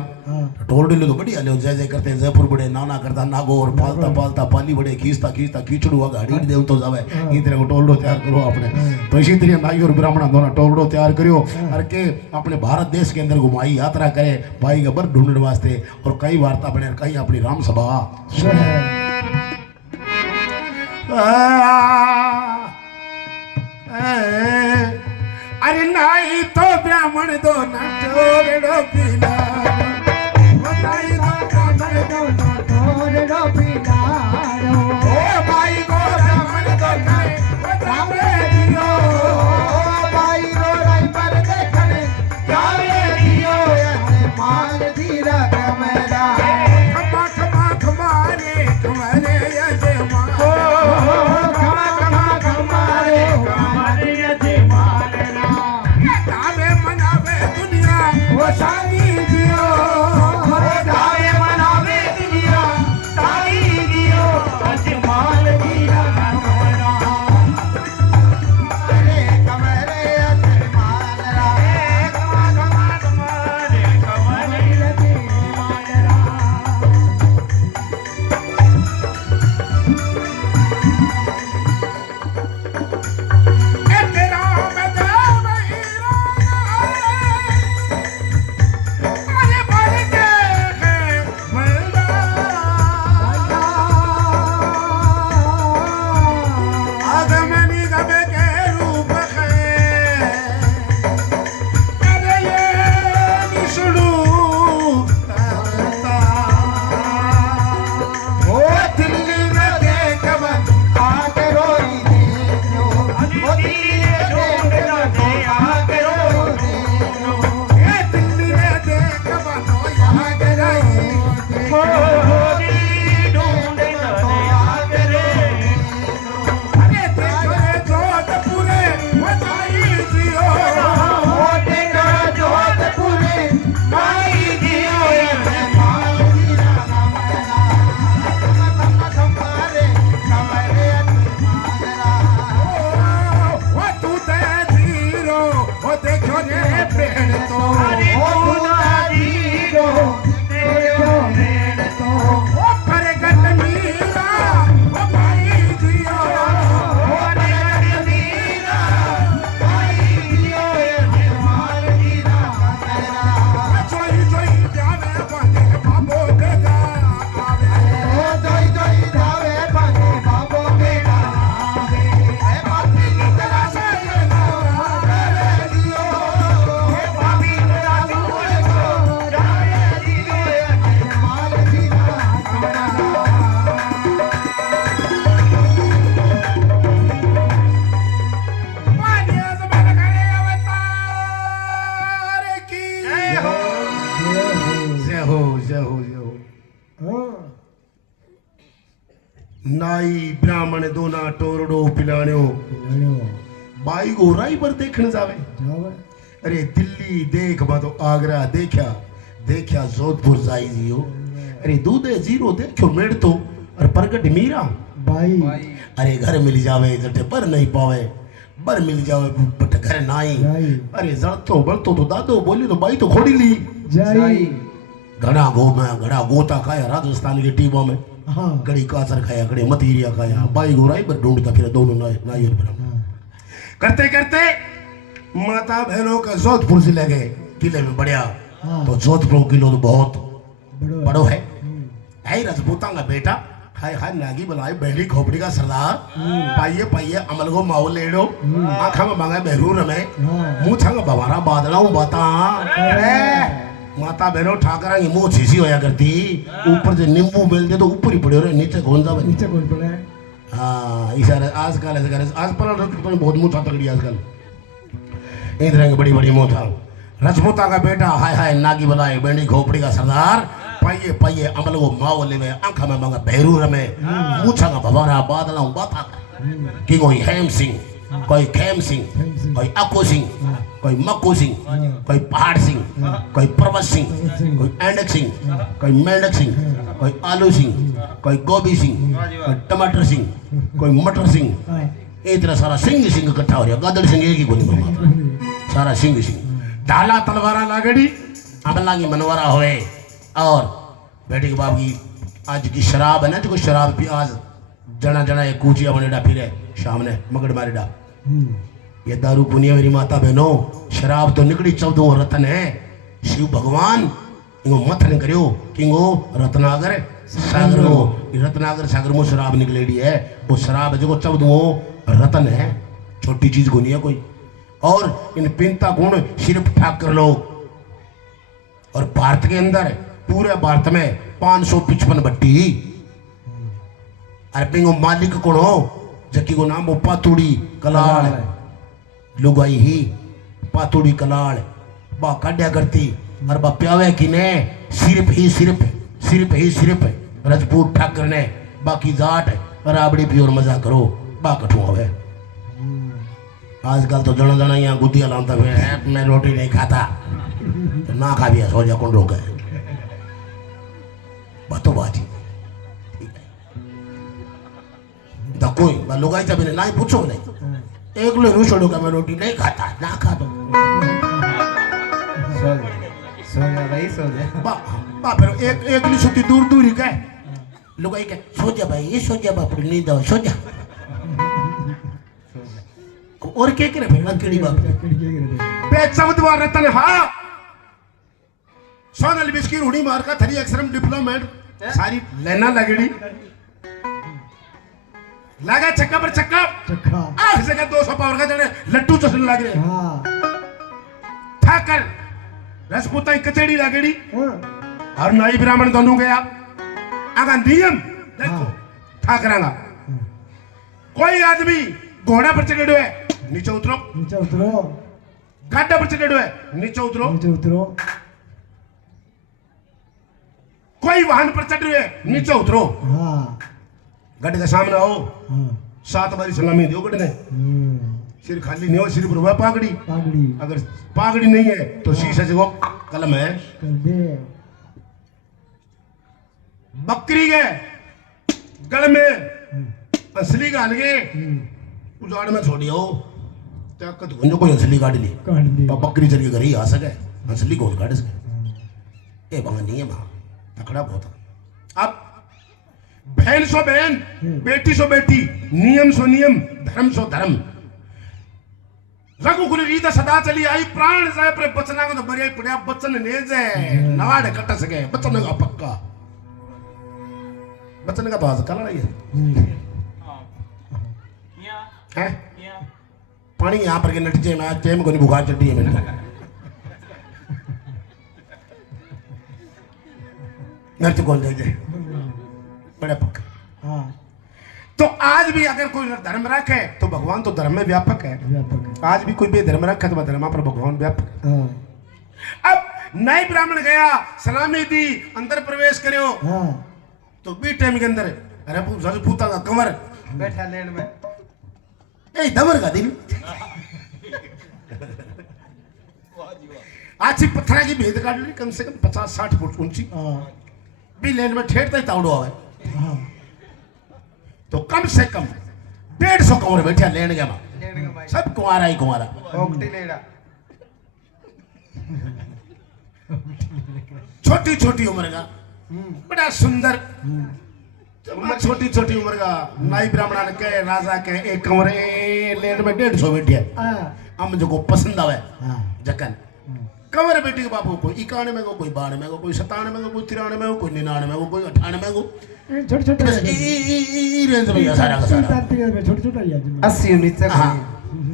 टोलडो ले तो बढ़िया ले जय जय करते जयपुर बड़े नाना करता नागो और पालता पालता पाली बड़े खींचता खींचता कीचड़ू हुआ गाड़ी देव तो जावे ये तरह को टोलडो तैयार करो अपने तो इसी तरह नाई और ब्राह्मण दोनों टोलडो तैयार करो और के अपने भारत देश के अंदर घुमाई यात्रा करे भाई का बर ढूंढने वास्ते और कई वार्ता बने कई अपनी राम सभा अरे नाई तो ब्राह्मण दो नटोरड़ो पिला नाई तो ब्राह्मण दो नटोरड़ो पिला ओ भाई को ब्राह्मण दो नाई ब्राह्मण दियो भाई को राई पर देखने जावे दियो माल धीरा कमेरा खमा खमा खमारे तुम्हारे यजे शादी दियो मनावे दुनिया सारी नाई ब्राह्मण दोना टोरडो पिलाण्यो बाई को राई पर देखने जावे अरे दिल्ली देख बा तो आगरा देखा देखा जोधपुर जाई जियो अरे दूधे जीरो देखो मेड़ तो और प्रगट मीरा भाई अरे घर मिल जावे जटे पर नहीं पावे बर मिल जावे बट घर नाई अरे जड़तो बड़तो तो दादो बोली तो बाई तो खोड़ी ली जाई घड़ा गो में घड़ा गोता खाया राजस्थान के टीमों में हाँ कड़ी कासर खाया कड़ी मतीरिया खाया बाई गोराई पर ढूंढता फिर दोनों नाई और ब्राह्मण करते करते माता बहनों का जोधपुर से लगे किले में बढ़िया तो जोधपुर किलो तो बहुत बड़ो है राजपूता का बेटा हाय हाय नागी बुलाए बैली खोपड़ी का सरदार पाइये पाइये अमल को माओ लेडो आँखा में मांगा बहरू रमे मुँह छंग बवारा बादला बता माता बहनों ठाकरा की मुँह छीसी होया करती ऊपर से नींबू मिल दे तो ऊपर ही पड़े नीचे कौन सा नीचे कौन पड़ा है हाँ इशारा आजकल ऐसे करे आज पर बहुत मुँह था तगड़ी आजकल इधर बड़ी बड़ी मुँह था रजपूता का बेटा हाय हाय नागी बुलाए बेंडी खोपड़ी का सरदार पाइये पाइये अमल वो माओ ले में आंखा में मांगा बहरू रमे मूछा का भवारा बादला बाता कि कोई हेम सिंह कोई खेम सिंह कोई अक्कू सिंह कोई मक्कू सिंह कोई पहाड़ सिंह कोई पर्वत सिंह कोई एंडक सिंह कोई मेंढक सिंह कोई आलू सिंह कोई गोभी सिंह कोई टमाटर सिंह कोई मटर सिंह इतना सारा सिंह सिंह इकट्ठा हो रहा गदड़ सिंह एक ही गोली मामा सारा सिंह सिंह ढाला तलवारा लागड़ी अमला की मनवारा होए और बेटे के बाप की आज की शराब है ना जो शराब पी आज जना जना एक कूचिया बनेडा फिर शाम ने मगड़ मारेडा ये दारू पुनिया मेरी माता बहनों शराब तो निकली 14 रतन है शिव भगवान इनको मथन करियो किंगो रत्नागर सागर हो रत्नागर सागर में शराब निकलेडी है वो शराब है जो 14 रतन है छोटी चीज को नहीं है कोई और इन पिंता गुण सिर्फ ठाकर लोग और भारत के अंदर पूरे भारत में 555 भट्टी अरे पिंगो मालिक कौन हो जबकि को नाम हो पातुड़ी कलाल लुगाई ही पातुड़ी कलाल बा काढ़िया करती और बा प्यावे की ने सिर्फ ही सिर्फ रजपूत ठाकर ने बाकी जाट राबड़ी पी और मजा करो बा कठू हवे आजकल तो जना जना यहाँ गुद्दिया लाता है मैं रोटी नहीं खाता तो ना खा भी सो जा कौन रोक है बातों बाजी कोई लुगाई जब ना ही पूछो नहीं एक लोग छोड़ो का मैं रोटी नहीं खाता ना खा दो सो जा भाई सो जा बा फिर एक ली सुती दूर दूर ही कह लुगाई कह सो जा भाई ये सो जा बाप नींद आओ सो जा और क्या करे फिर अंकड़ी बाप पे शब्द वार रतन हाँ सोनल बिस्किट उड़ी मार का थरी अक्षरम डिप्लोमेट सारी लेना लगड़ी लगा चक्का पर चक्का आख से 200 पावर का जने लट्टू चसने लग रहे ठाकर रजपूता की कचेड़ी लगड़ी और नाई ब्राह्मण दोनों गया आगा नियम देखो ठाकरांगा कोई आदमी घोड़ा पर चढ़े हुए नीचे उतरो गाड़ा पर चढ़े हुए नीचे उतरो कोई वाहन पर चढ़ रहे नीचे उतरो गड्ढे के सामने आओ 7 बारी सलामी दो गड्ढे ने सिर खाली नहीं हो सिर पर हुआ पागड़ी अगर पागड़ी नहीं है तो शीशे से वो कलम है बकरी के गल में असली गाल के उजाड़ में छोड़ियो ताकत गुंजो कोई असली गाड़ी ली बकरी चल के घर ही आ सके असली कौन काट सके ए बंगा नहीं है मां तकड़ा बहुत अब बहन सो बहन बेटी सो बेटी नियम सो नियम धर्म सो धर्म रघुकुल रीत सदा चली आई प्राण जाए पर बचना को तो बरिया पड़िया बचन ने जे नवाड़े कट सके बचन का पक्का बचन का तो आज कल रही है पानी यहाँ पर के नटीजे में आज टेम को नहीं बुखार चढ़ी है मैंने नृत्य कौन दे बड़े पक्का तो आज भी अगर कोई धर्म रखे तो भगवान तो धर्म में व्यापक है आज भी कोई बेधर्म रखे तो धर्म पर भगवान व्यापक है अब नए ब्राह्मण गया सलामी दी अंदर प्रवेश करो तो बी टाइम के अंदर अरे सच पूता का कमर बैठा लेन में ए दमर का दिल आज पत्थर की भेद काट ली कम से कम 50-60 फुट ऊंची हाँ भी लेन में ठेठता ही तावड़ो आवे हाँ तो कम से कम 150 कमर बैठा लेन गया लेन का भाई सब कुंवारा ही कुंवारा ओकटी लेड़ा छोटी छोटी उम्र का बड़ा सुंदर छोटी छोटी उम्र का नाई ब्राह्मण के राजा के एक कमरे लेन में 150 बैठे हम जो को पसंद आवे जकन कमर बेटी के बापू कोई 91 में को कोई 92 में को कोई 97 में को कोई 93 में को कोई 99 में को कोई 98 में को छोटे छोटे बस ई रेंज में सारा का सारा छोटे छोटे ही है 80 19 तक हाँ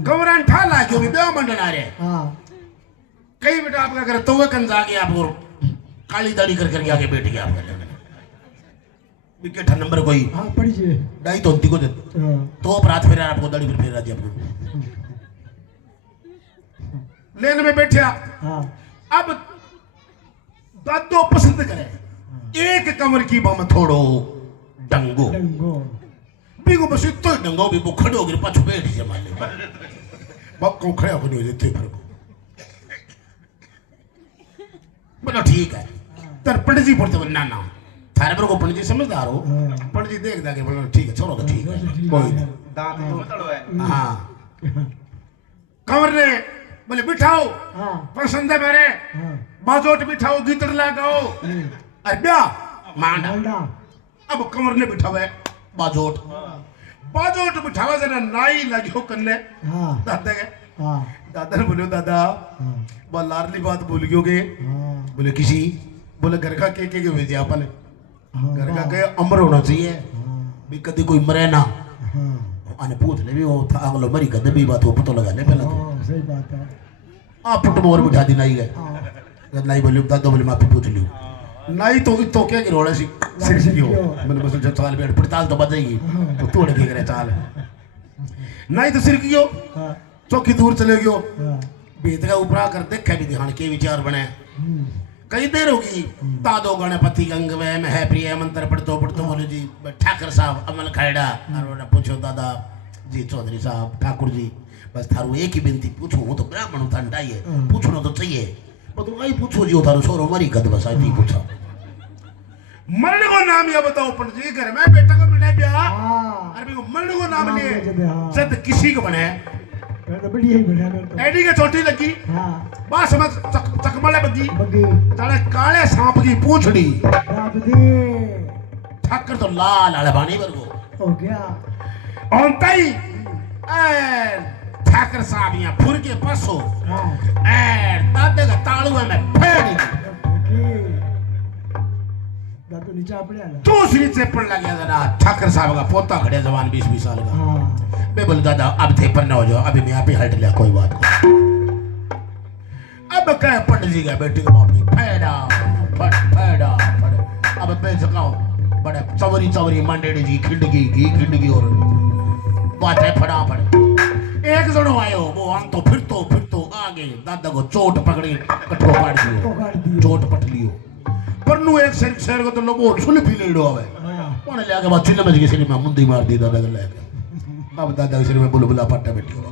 कमरान ठाला क्यों भी ब्याह मंडन आ रहे हाँ कई बेटा आपका कर तो वे कन जाके आपको काली दाढ़ी कर करके आगे बैठ गया आपका विकेट नंबर कोई हाँ पढ़िए डाई तो अंती को दे तो अपराध फिर आपको दाढ़ी फिर राजी आपको लेन में बैठा हाँ अब दादो पसंद करे एक कमर की बम थोड़ो डंगो डंगो बिगो बस तो डंगो भी खड़ो गिर पाछो बैठ जा मान ले बक को खड़ा हो नहीं देते फिर को बोलो ठीक है तर पंडित जी बोलते बोले ना थारे पर को पंडित जी समझदार हो पंडित जी देख दाके बोलो ठीक है छोड़ो तो ठीक है कोई नहीं दांत तो तड़ो है हाँ कमर ने बोले बिठाओ हाँ पसंद है मेरे हाँ बाजोट बिठाओ गीतड़ लगाओ अरे ब्या मांडा अंडा अब कमर ने बिठावे बाजोट बाजोट बिठावा जरा नाई लगियो कन्ने हाँ दादा के हाँ दादा ने बोले दादा हाँ बहुत लाडली बात बोल गयोगे हाँ बोले किसी बोले घर का के भेजे अपन हाँ घर का के अमर होना चाहिए हाँ भी कभी कोई मरे ना हाँ अने पूछ ले भी वो था अगलो मरी कदे भी बात वो पता लगा ले पहला तो हाँ सही बात है आप पुट मोर बिठा दी नाई गए हाँ नाई बोले दादा बोले माफी पूछ लियो नाई तो क्या कि रोड़ा सी सिरकियो मैंने बस जो चाल बैठ पड़ताल तो बजाएगी तो तोड़ के करे चाल नाई तो सिरकियो हाँ चौकी दूर चले गयो हाँ बेत का ऊपरा कर देखा भी ध्यान के विचार बने कई देर होगी दादो गणपति गंग में है प्रिय मंत्र पढ़तो पढ़तो बोले जी ठाकर साहब अमल खैड़ा और पूछो दादा जी चौधरी साहब ठाकुर जी बस थारू एक ही बिनती पूछो वो तो ब्राह्मण था है पूछना तो चाहिए तो आई पूछो जी थारो सोरो मरी कद बस आई पूछा मरण को नाम या बताओ पंडित जी घर में बेटा को मिले ब्याह हाँ अरे मरण को नाम ले हाँ। जब किसी को बने फिर तो बढ़िया ही बना फिर तो एडी के चोटी लगी हाँ बस समझ चकमले बगी बगी तारे काले सांप की पूंछड़ी रात दे ठाकर तो लाल अलबानी वर्गो हो गया औंताई ठाकर साहब यहाँ फुर के पासो हाँ दादे का तालुआ में फेंक दादू नीचे अपने आला दूसरी चेपड़ लग गया जरा ठाकर साहब का पोता खड़े जवान 20-20 साल का हाँ मैं बोल दादा अब थे पर न हो जाओ अभी मैं यहाँ पे हट लिया कोई बात नहीं अब कह पंडित जी का बेटी को बाप की फैड़ा फैड़ा अब मैं जगाओ बड़े चवरी चवरी मंडेड़ी जी खिंडगी और बातें फड़ा पड़े एक जनो आयो वो आन तो फिर तो आगे दादा को चोट पकड़ी कठो काट दियो पकड़ दियो चोट पट लियो पर नु एक शेर को तो लोगो सुल्फी लेडो आवे हाँ कोने ले आके बात चिल्ला मच के सिर में मुंडी मार दी दादा के लेके अब दादा के सिर में बुलबुला पट्टा बैठी हो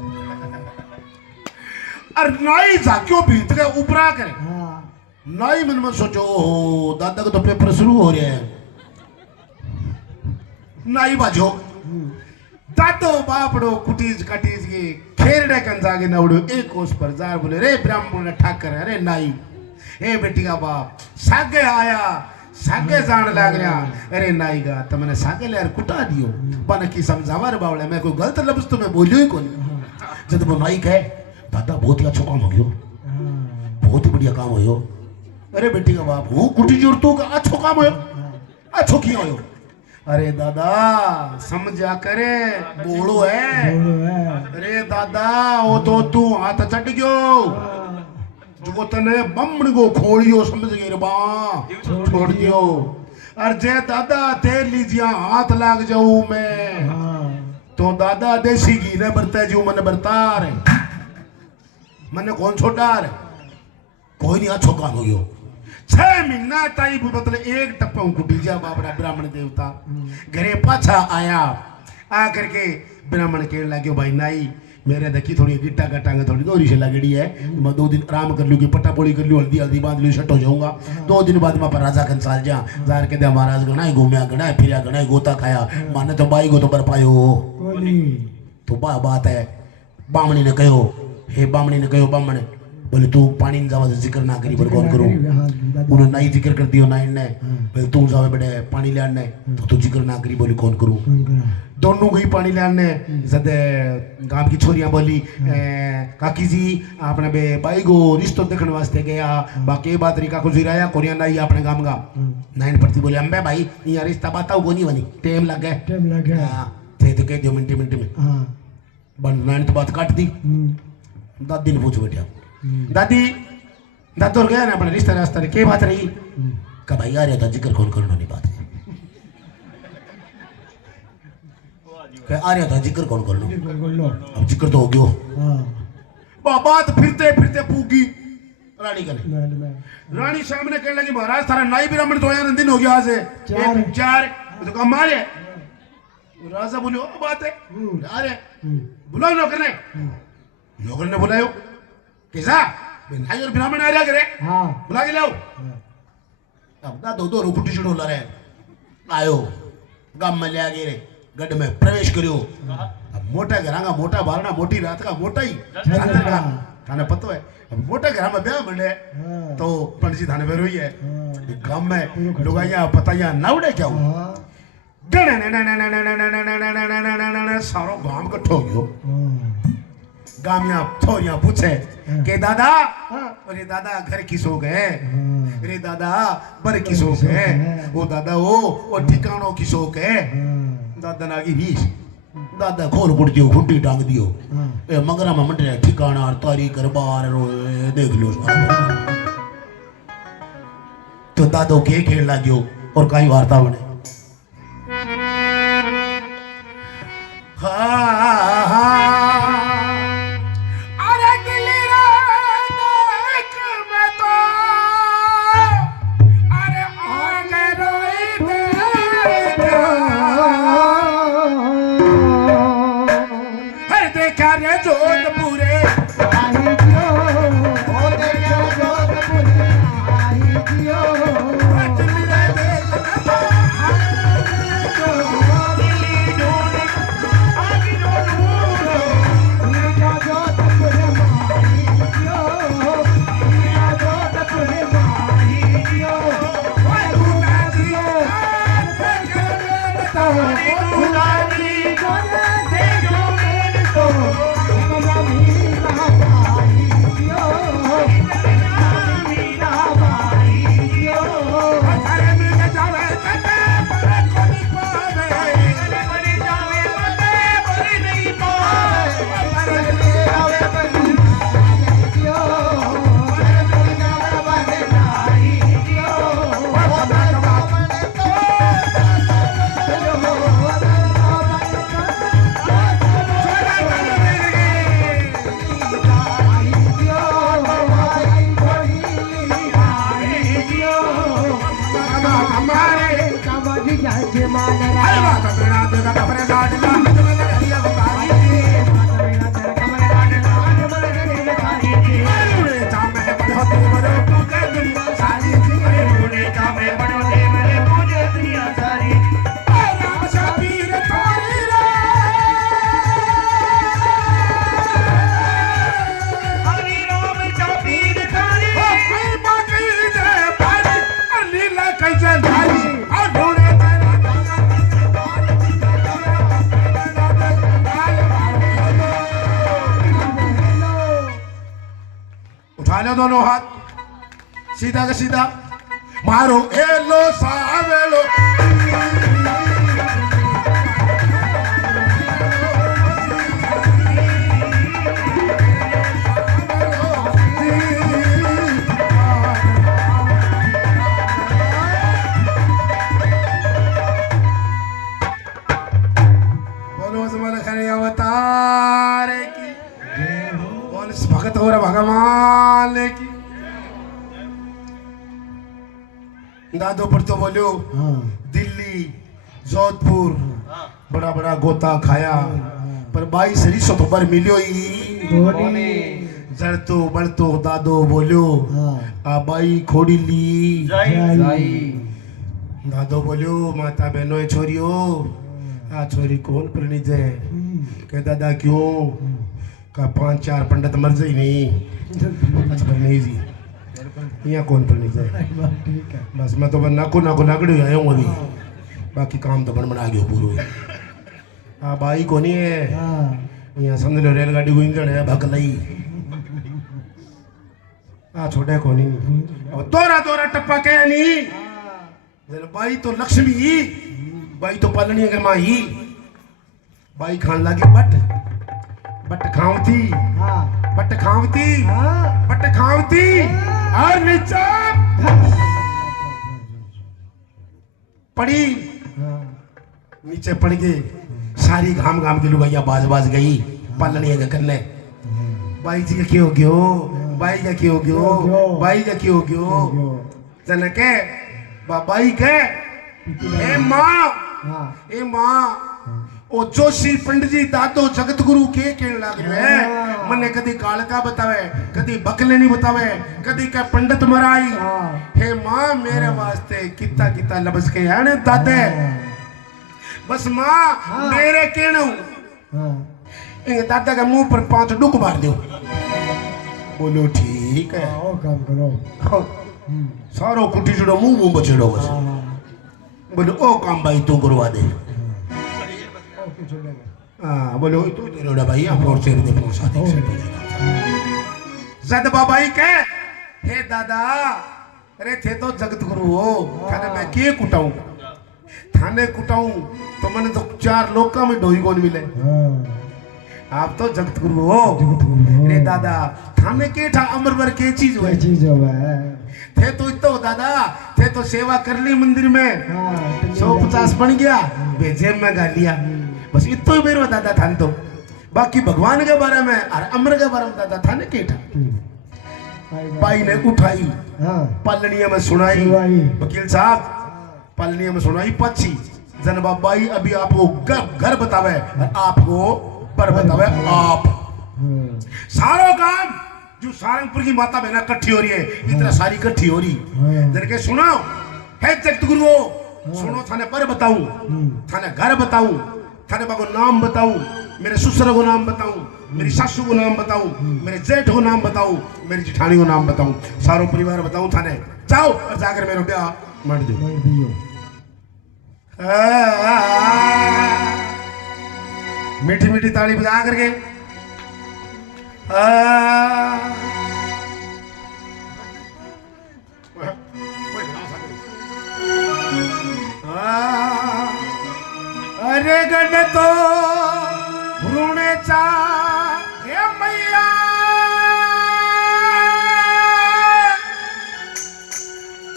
और नाई जाक्यों बीत के ऊपरा करे हाँ नाई मन में सोचो ओहो दादा का तो पेपर शुरू हो रहे हैं नाई बाजो दादो बापड़ो कुटीज कटीज की खेरड़े कंजागे नवड़ो एक कोस पर जार बोले रे ब्राह्मण ठाकर अरे नाई ए बेटी का बाप सागे आया सागे जान लग रहा अरे नाई गा तमने सागे ले कुटा दियो बन की समझावा रे बावले मैं कोई गलत लफ्ज तो मैं बोलियो ही कोनी जब वो नाई कहे दादा बहुत ही अच्छा काम हो गयो बहुत ही बढ़िया काम होयो अरे बेटी का बाप वो कुटी जोर तो का अच्छो काम होयो अच्छो किया होयो अरे दादा समझा करे बोलो है अरे दादा वो तो तू हाथ चढ़ गयो जो तने बमड़ को खोलियो समझ गए रे बा छोड़ दियो अरे जे दादा तेल लीजिया हाथ लाग जाऊं मैं तो दादा देसी घी ने बरता जो मन बरता रे मने कौन छोटा रे कोई नहीं अच्छो काम हो गयो 6 महीना ताई बदले एक टप्पा कुटी जा बाबरा ब्राह्मण देवता घरे पाछा आया आ करके ब्राह्मण कहने लगे भाई नाई मेरे देखी थोड़ी गिट्टा कटांगे थोड़ी दोरी से लगड़ी है मैं 2 दिन आराम कर लूँ कि पट्टा पोड़ी कर लूँ हल्दी हल्दी बांध लूँ शट हो जाऊंगा 2 दिन बाद मैं पर राजा कंसाल जा जार के दे महाराज गणा घूमया गणा फिर गणा गोता खाया माने तो बाई को तो बर पायो तो बात है बामणी ने कहो हे बामणी ने कहो बामण बोले तू पानी में जावा जिक्र ना करी बोले कौन करूं उन्होंने नाई जिक्र कर दियो नाई ने बोले तू जावे बड़े पानी ले आने तो तू जिक्र ना करी बोले कौन करूं दोनों गई पानी ले आने जदे गांव की छोरियां बोली काकी जी आपने बे बाई को रिश्तो देखने वास्ते गया बाकी बात रिका को जिराया कोरिया नाई अपने गांव का नाइन पड़ती बोले अंबे भाई ये रिश्ता बताओ कोनी बनी टाइम लग गया हां थे तो कह दियो मिनट में हां बन नाइन तो बात काट दी दादी ने पूछ बैठा दादी दादोर गया ना अपने रिश्ते रास्ते के बात रही का भाई आ रहा था जिक्र कौन करना नहीं बात आ रहा था जिक्र कौन करना अब जिक्र तो हो गयो बात फिरते फिरते पूगी रानी कने रानी सामने कहने लगी महाराज थारा नाई ब्राह्मण तो आया दिन हो गया आज से 4 तो कम मारे राजा बोले ओ बात है अरे बुलाओ नौकर ने बुलायो कैसा नाई और ब्राह्मण आ रहा करे बुला के लाओ अब ना दो रुकुटी छड़ो ला रहे आयो गांव में ले आ गए गढ़ में प्रवेश करियो अब मोटा घरांगा मोटा बारना मोटी रात का मोटा ही थाने पतो है अब मोटा घरा में ब्याह मंडे तो पंडित थाने पे रोई है गांव में लुगाइया पताइया नावड़े क्या हो सारो गांव इकट्ठो हो गयो गामिया थोरियां पूछे के दादा अरे दादा घर की सो गए अरे दादा बर की सो गए वो दादा वो ठिकानों की सो है दादा नागी रीस दादा खोल कुट दियो खुट्टी टांग दियो ए मगरा में मंडे ठिकाना तारीख बार देख लो तो दादो के खेल लाग्यो और कई वार्ता बने दोनों हाथ सीधा का सीधा मारो एलो सावेलो बोलो समझ खरे अवतार की भगत हो रहा भगवान की दादो पर तो बोलो हाँ दिल्ली जोधपुर हाँ बड़ा बड़ा गोता खाया पर बाई सरी सो तो बर मिलियो ही धोनी जड़तो बड़तो दादो बोलो हाँ आ बाई खोड़ी ली जाई दादो बोलो माता बहनों छोरियो आ छोरी कौन परिणित है कह दादा क्यों का 5-4 पंडित मर जाई नहीं अच्छा पर नहीं जी यहाँ कौन परिणित है ठीक है बस मैं तो बस नाको नाको नागड़ी आया हूँ अभी बाकी काम तो बन गया पूरा हाँ भाई को नहीं है हाँ यहाँ समझ लो रेलगाड़ी को इंजन है भग लई हाँ छोटे को नहीं अब दोरा दोरा टप्पा क्या नहीं जरा बाई तो लक्ष्मी बाई तो पालनी के माही बाई खान लगी बट खावती हाँ बट खावती हाँ बट खावती और नीचे पड़ी हाँ नीचे पड़ गई सारी घाम घाम की लुगाइया बाज बाज गई पालनी के करने बाई जी का क्यों गयो बाई का क्यों गयो बाई का क्यों गयो जनके बाई के ए माँ हाँ ए माँ ओ जोशी पंडित जी दादो जगत गुरु के कहने लग रहे मने कदी कालका बतावे कदी बकले नहीं बतावे कदी का पंडित मराई हे माँ मेरे वास्ते कितना कितना लबस के है ने दादे बस माँ मेरे कहने हाँ इन दादा के मुंह पर 5 डुक मार दो बोलो ठीक है ओ काम करो सारो कुटी जुड़ो मुंह बचड़ो बस हाँ बोलो ओ काम भाई तू करवा दे ओ कुछ लेगा हाँ बोलो तू तेरा भाई आप और से दे पहुंचा दे जद बाबाई के हे दादा अरे थे तो जगत गुरु हो थाने मैं के कुटाऊं थाने कुटाऊं तो मैंने तो 4 लोका में ढोई कौन मिले हाँ आप तो जगत गुरु हो रे दादा थाने के ठा अमरवर के चीज हुए क्या चीज हो है थे तो इतो दादा थे तो सेवा कर ली मंदिर में हाँ 150 बन गया बेजेब में गा लिया बस इतो ही बेरो दादा थान तो बाकी भगवान के बारे में और अमर के बारे में दादा थाने के ठा पाई ने उठाई हाँ पालनिया में सुनाई सुनाई। वकील साहब पालनिया में सुनाई पक्षी जनबा बाई अभी आपको घर बतावे और आपको पर बतावे आप हाँ सारो काम जो सारंगपुर की माता बहना इकट्ठी हो रही है इतना सारी इकट्ठी हो रही जन के सुनो है जगत गुरु सुनो थाने पर बताऊं थाने घर बताऊं थाने बाको नाम बताऊं मेरे ससुर को नाम बताऊं मेरी सासू को नाम बताऊं मेरे जेठ को नाम बताऊं मेरी जेठानी को नाम बताऊं सारो परिवार बताऊं थाने जाओ और जाकर मेरा ब्याह मर दो कर दियो मीठी मीठी ताली बजा करके अरे गड तो भ्रूणे चा हे मैया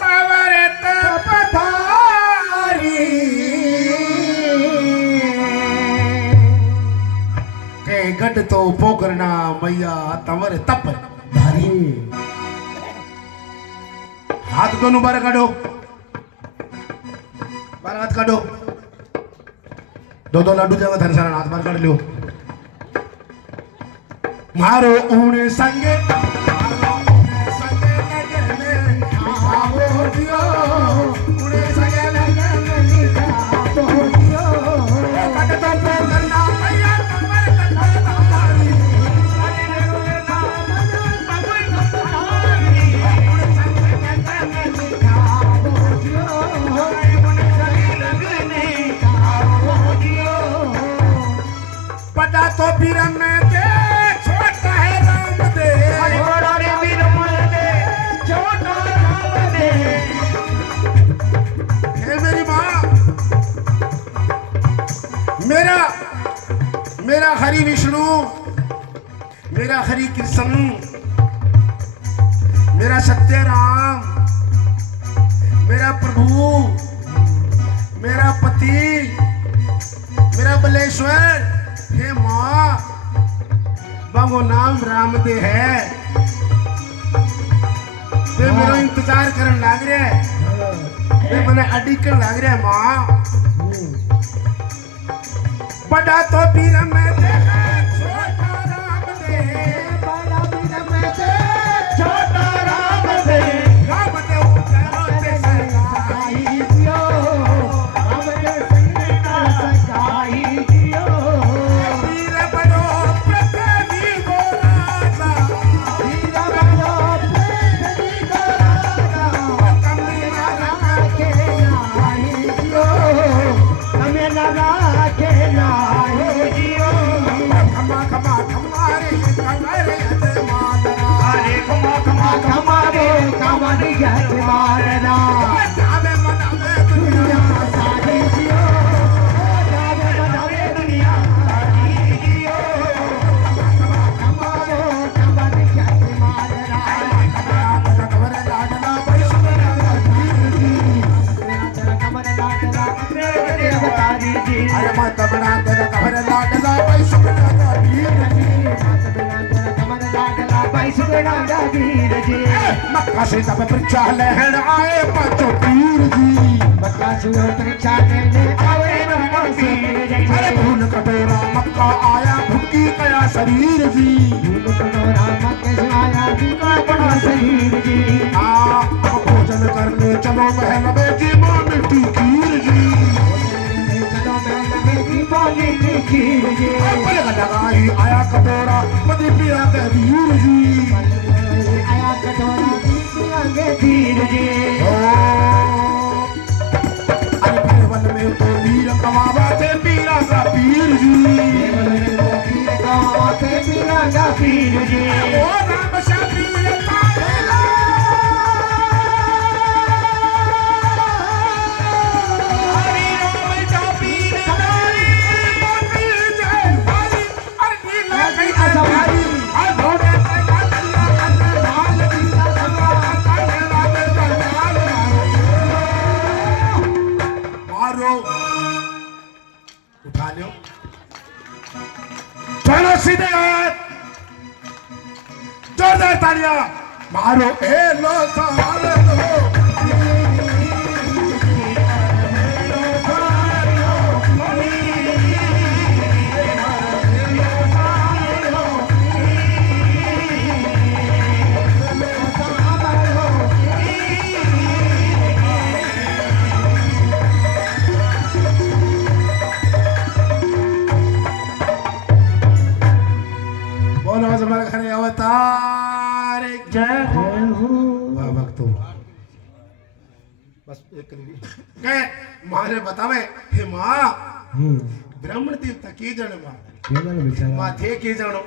तवरे तपधारी के गड तो पोकरना मैया तवर तप धारी हाथ दोनों बार काढ़ो बार हाथ काढ़ो दो लाडू जाएगा थाने सारा हाथ बार काढ़ लो मारो ऊने संगे तो फिर मैं दे छोटा है राम दे छोटा रे वीर मन दे छोटा राम दे हे मेरी माँ मेरा हरि विष्णु मेरा हरि कृष्ण मेरा सत्य राम मेरा प्रभु मेरा पति मेरा बलेश्वर हे माँ बाबो नाम रामदे है वे मेरा इंतजार करने लग रहे ये मने अडिकन लग रहा है माँ बड़ा तो पीर में देखा छोटा राम दे बड़ा पीर में दे छोटा राम दे राम दे उतारो ते सगाई जियो राम दे सगाई जियो पीर बड़ो प्रतापी गो राजा पीर बड़ो प्रतापी गो राजा कमी ना के नाई जियो हमें लगा के नाई जियो खमा खमा खमारे मादरा अरे खमा खमा हमारे कमर गट मारना जावे मनावे दुनिया सारी जियो जावे मनावे दुनिया सारी जियो हमारे कमर गट मारना खबर लाडला पैसुगना कमर लाडला देवतारी जी अरे मैं तबड़ा तेरा खबर लाडला पैसुगना कमर लाडला पैसुगना वीर जी मक्का से तब परीक्षा लहर आए पांचों पीर जी मक्का से परीक्षा लेने आवे नमो वीर जी अरे भूल कटोरा मक्का आया भुक्की कया शरीर जी भूल कटोरा मक्के से आया भूखा पड़ा शरीर जी अब भोजन करने चलो महल में जी मां मिट्टी खीर जी चलो महल में जी बोली की खीर जी पल लगाई आया कटोरा मदी पिया के वीर जी आया कटोरा पिया के वीर जी अरे फिर वन में तो वीर कमावा थे पीरा का पीर जी वीर गाँव के पीरा का पीर जी ओ राम शबीर तारेला हरि राम शबीर तारी मोती जय हरि अरे नीला कई अजवारी हर घोड़े पे काटला अंदर लाल दीदा धमा काले राम जलाल मारो उठा लो चलो सीधे हाथ जोरदार तालियां मारो ए लो साले लो बोलो जमाल खरे अवतार जय हो भक्तो बस एक के माने बतावे हे मां ब्राह्मण देवता के जाने मां केवल बेचारा मां थे के जानो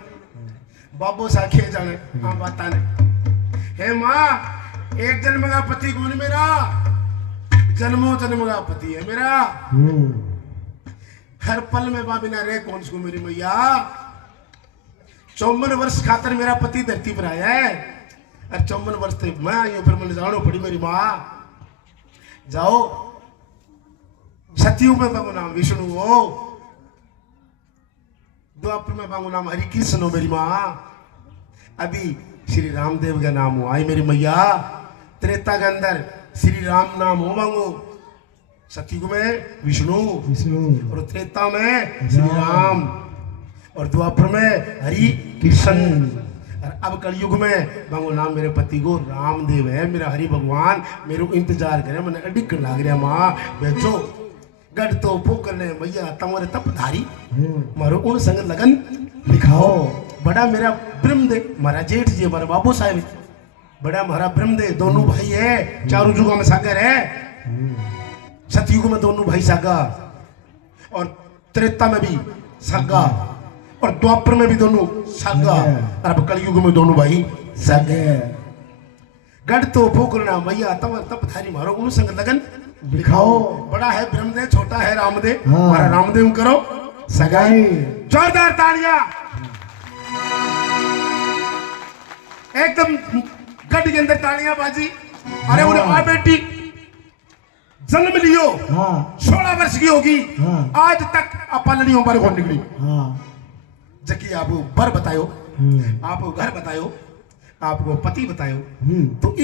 बाबू साखे जाने हां बाता ने हे मां एक जन्म का पति कौन मेरा जन्मों जन्म का पति है मेरा हर पल में बा बिना रे कौन सो मेरी मैया 54 वर्ष खातर मेरा पति धरती पर आया है और 54 वर्ष तक मैं आई हूं फिर मैंने जानो पड़ी मेरी माँ जाओ सतयुग में बाबू नाम विष्णु हो द्वापर में बाबू नाम हरि कृष्ण हो मेरी माँ अभी श्री रामदेव का नाम हो आई मेरी मैया त्रेता के अंदर श्री राम नाम हो मांगो सतयुग में विष्णु और त्रेता में श्री राम और द्वापर में हरि कृष्ण और अब कलयुग में मांगो नाम मेरे पति को रामदेव है मेरा हरि भगवान मेरे को इंतजार करे मैंने अडिक लाग रहा माँ बेचो गढ़ तो पोकरने मैया तमरे तपधारी मारो उन संग लगन लिखाओ बड़ा मेरा ब्रह्मदेव मारा जेठ जी हमारा बाबू साहब बड़ा हमारा ब्रह्मदेव दोनों भाई है चारों युगों में सागर है सतयुग में दोनों भाई सागा और त्रेता में भी सागा और द्वापर में भी दोनों सागा और अब कलयुग में दोनों भाई सागे गढ़ तो पोकरना मैया तमर तपधारी मारो उन संग लगन लिखाओ बड़ा है ब्रह्मदेव छोटा है रामदेव हमारा रामदेव करो सगाई जोरदार तालियां एकदम गढ़ के अंदर तालियां बाजी अरे उन्हें आ बेटी जन्म लियो 16 वर्ष की होगी आज तक अपलनियों पर कौन निकली जबकि आप बर बतायो आप घर बतायो आपको पति बतायो तो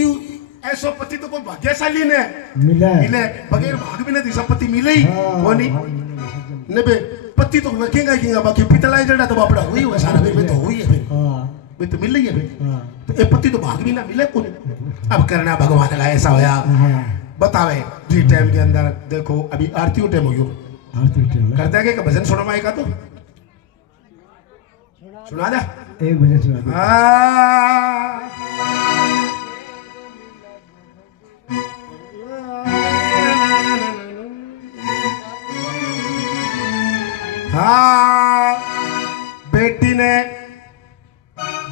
ऐसो पति तो कोई भाग्यशाली ने मिला है। मिले बगैर भाग भी नहीं सब पति मिले ही हाँ, कोनी हाँ, मिला है, सज्जन। ने बे पति तो वेखेगा किंगा बाकी पितला जड़ा तो बापड़ा हुई है सारा में तो हुई है फिर हाँ वे तो मिल रही है फिर हाँ तो ये पति तो भाग भी ना मिले कोनी अब करना भगवान का ऐसा होया हाँ बतावे जी टाइम के अंदर देखो अभी आरती टाइम हो गयो आरती टाइम है। करता है कि भजन सुना माई का तो सुना दे एक बजे सुना दो। हाँ बेटी ने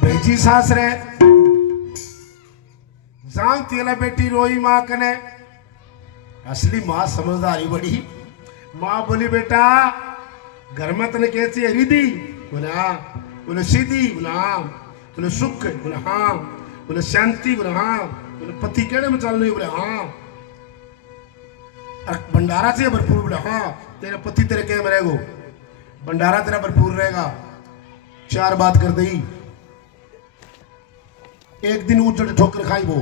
भेजी सासरे जान तेला बेटी रोई माँ कने असली माँ समझदारी बड़ी माँ बोली बेटा घर में तने कैसी हरीदी बोले हाँ बोले सीधी बोले हाँ बोले सुख बोले हाँ बोले शांति बोले हाँ बोले पति केड़े में चल रही बोले हाँ भंडारा से भरपूर बोले हाँ तेरे पति तेरे क्या में रहेगो भंडारा तेरा भरपूर रहेगा 4 बात कर दी एक दिन उजड़ ठोकर खाई वो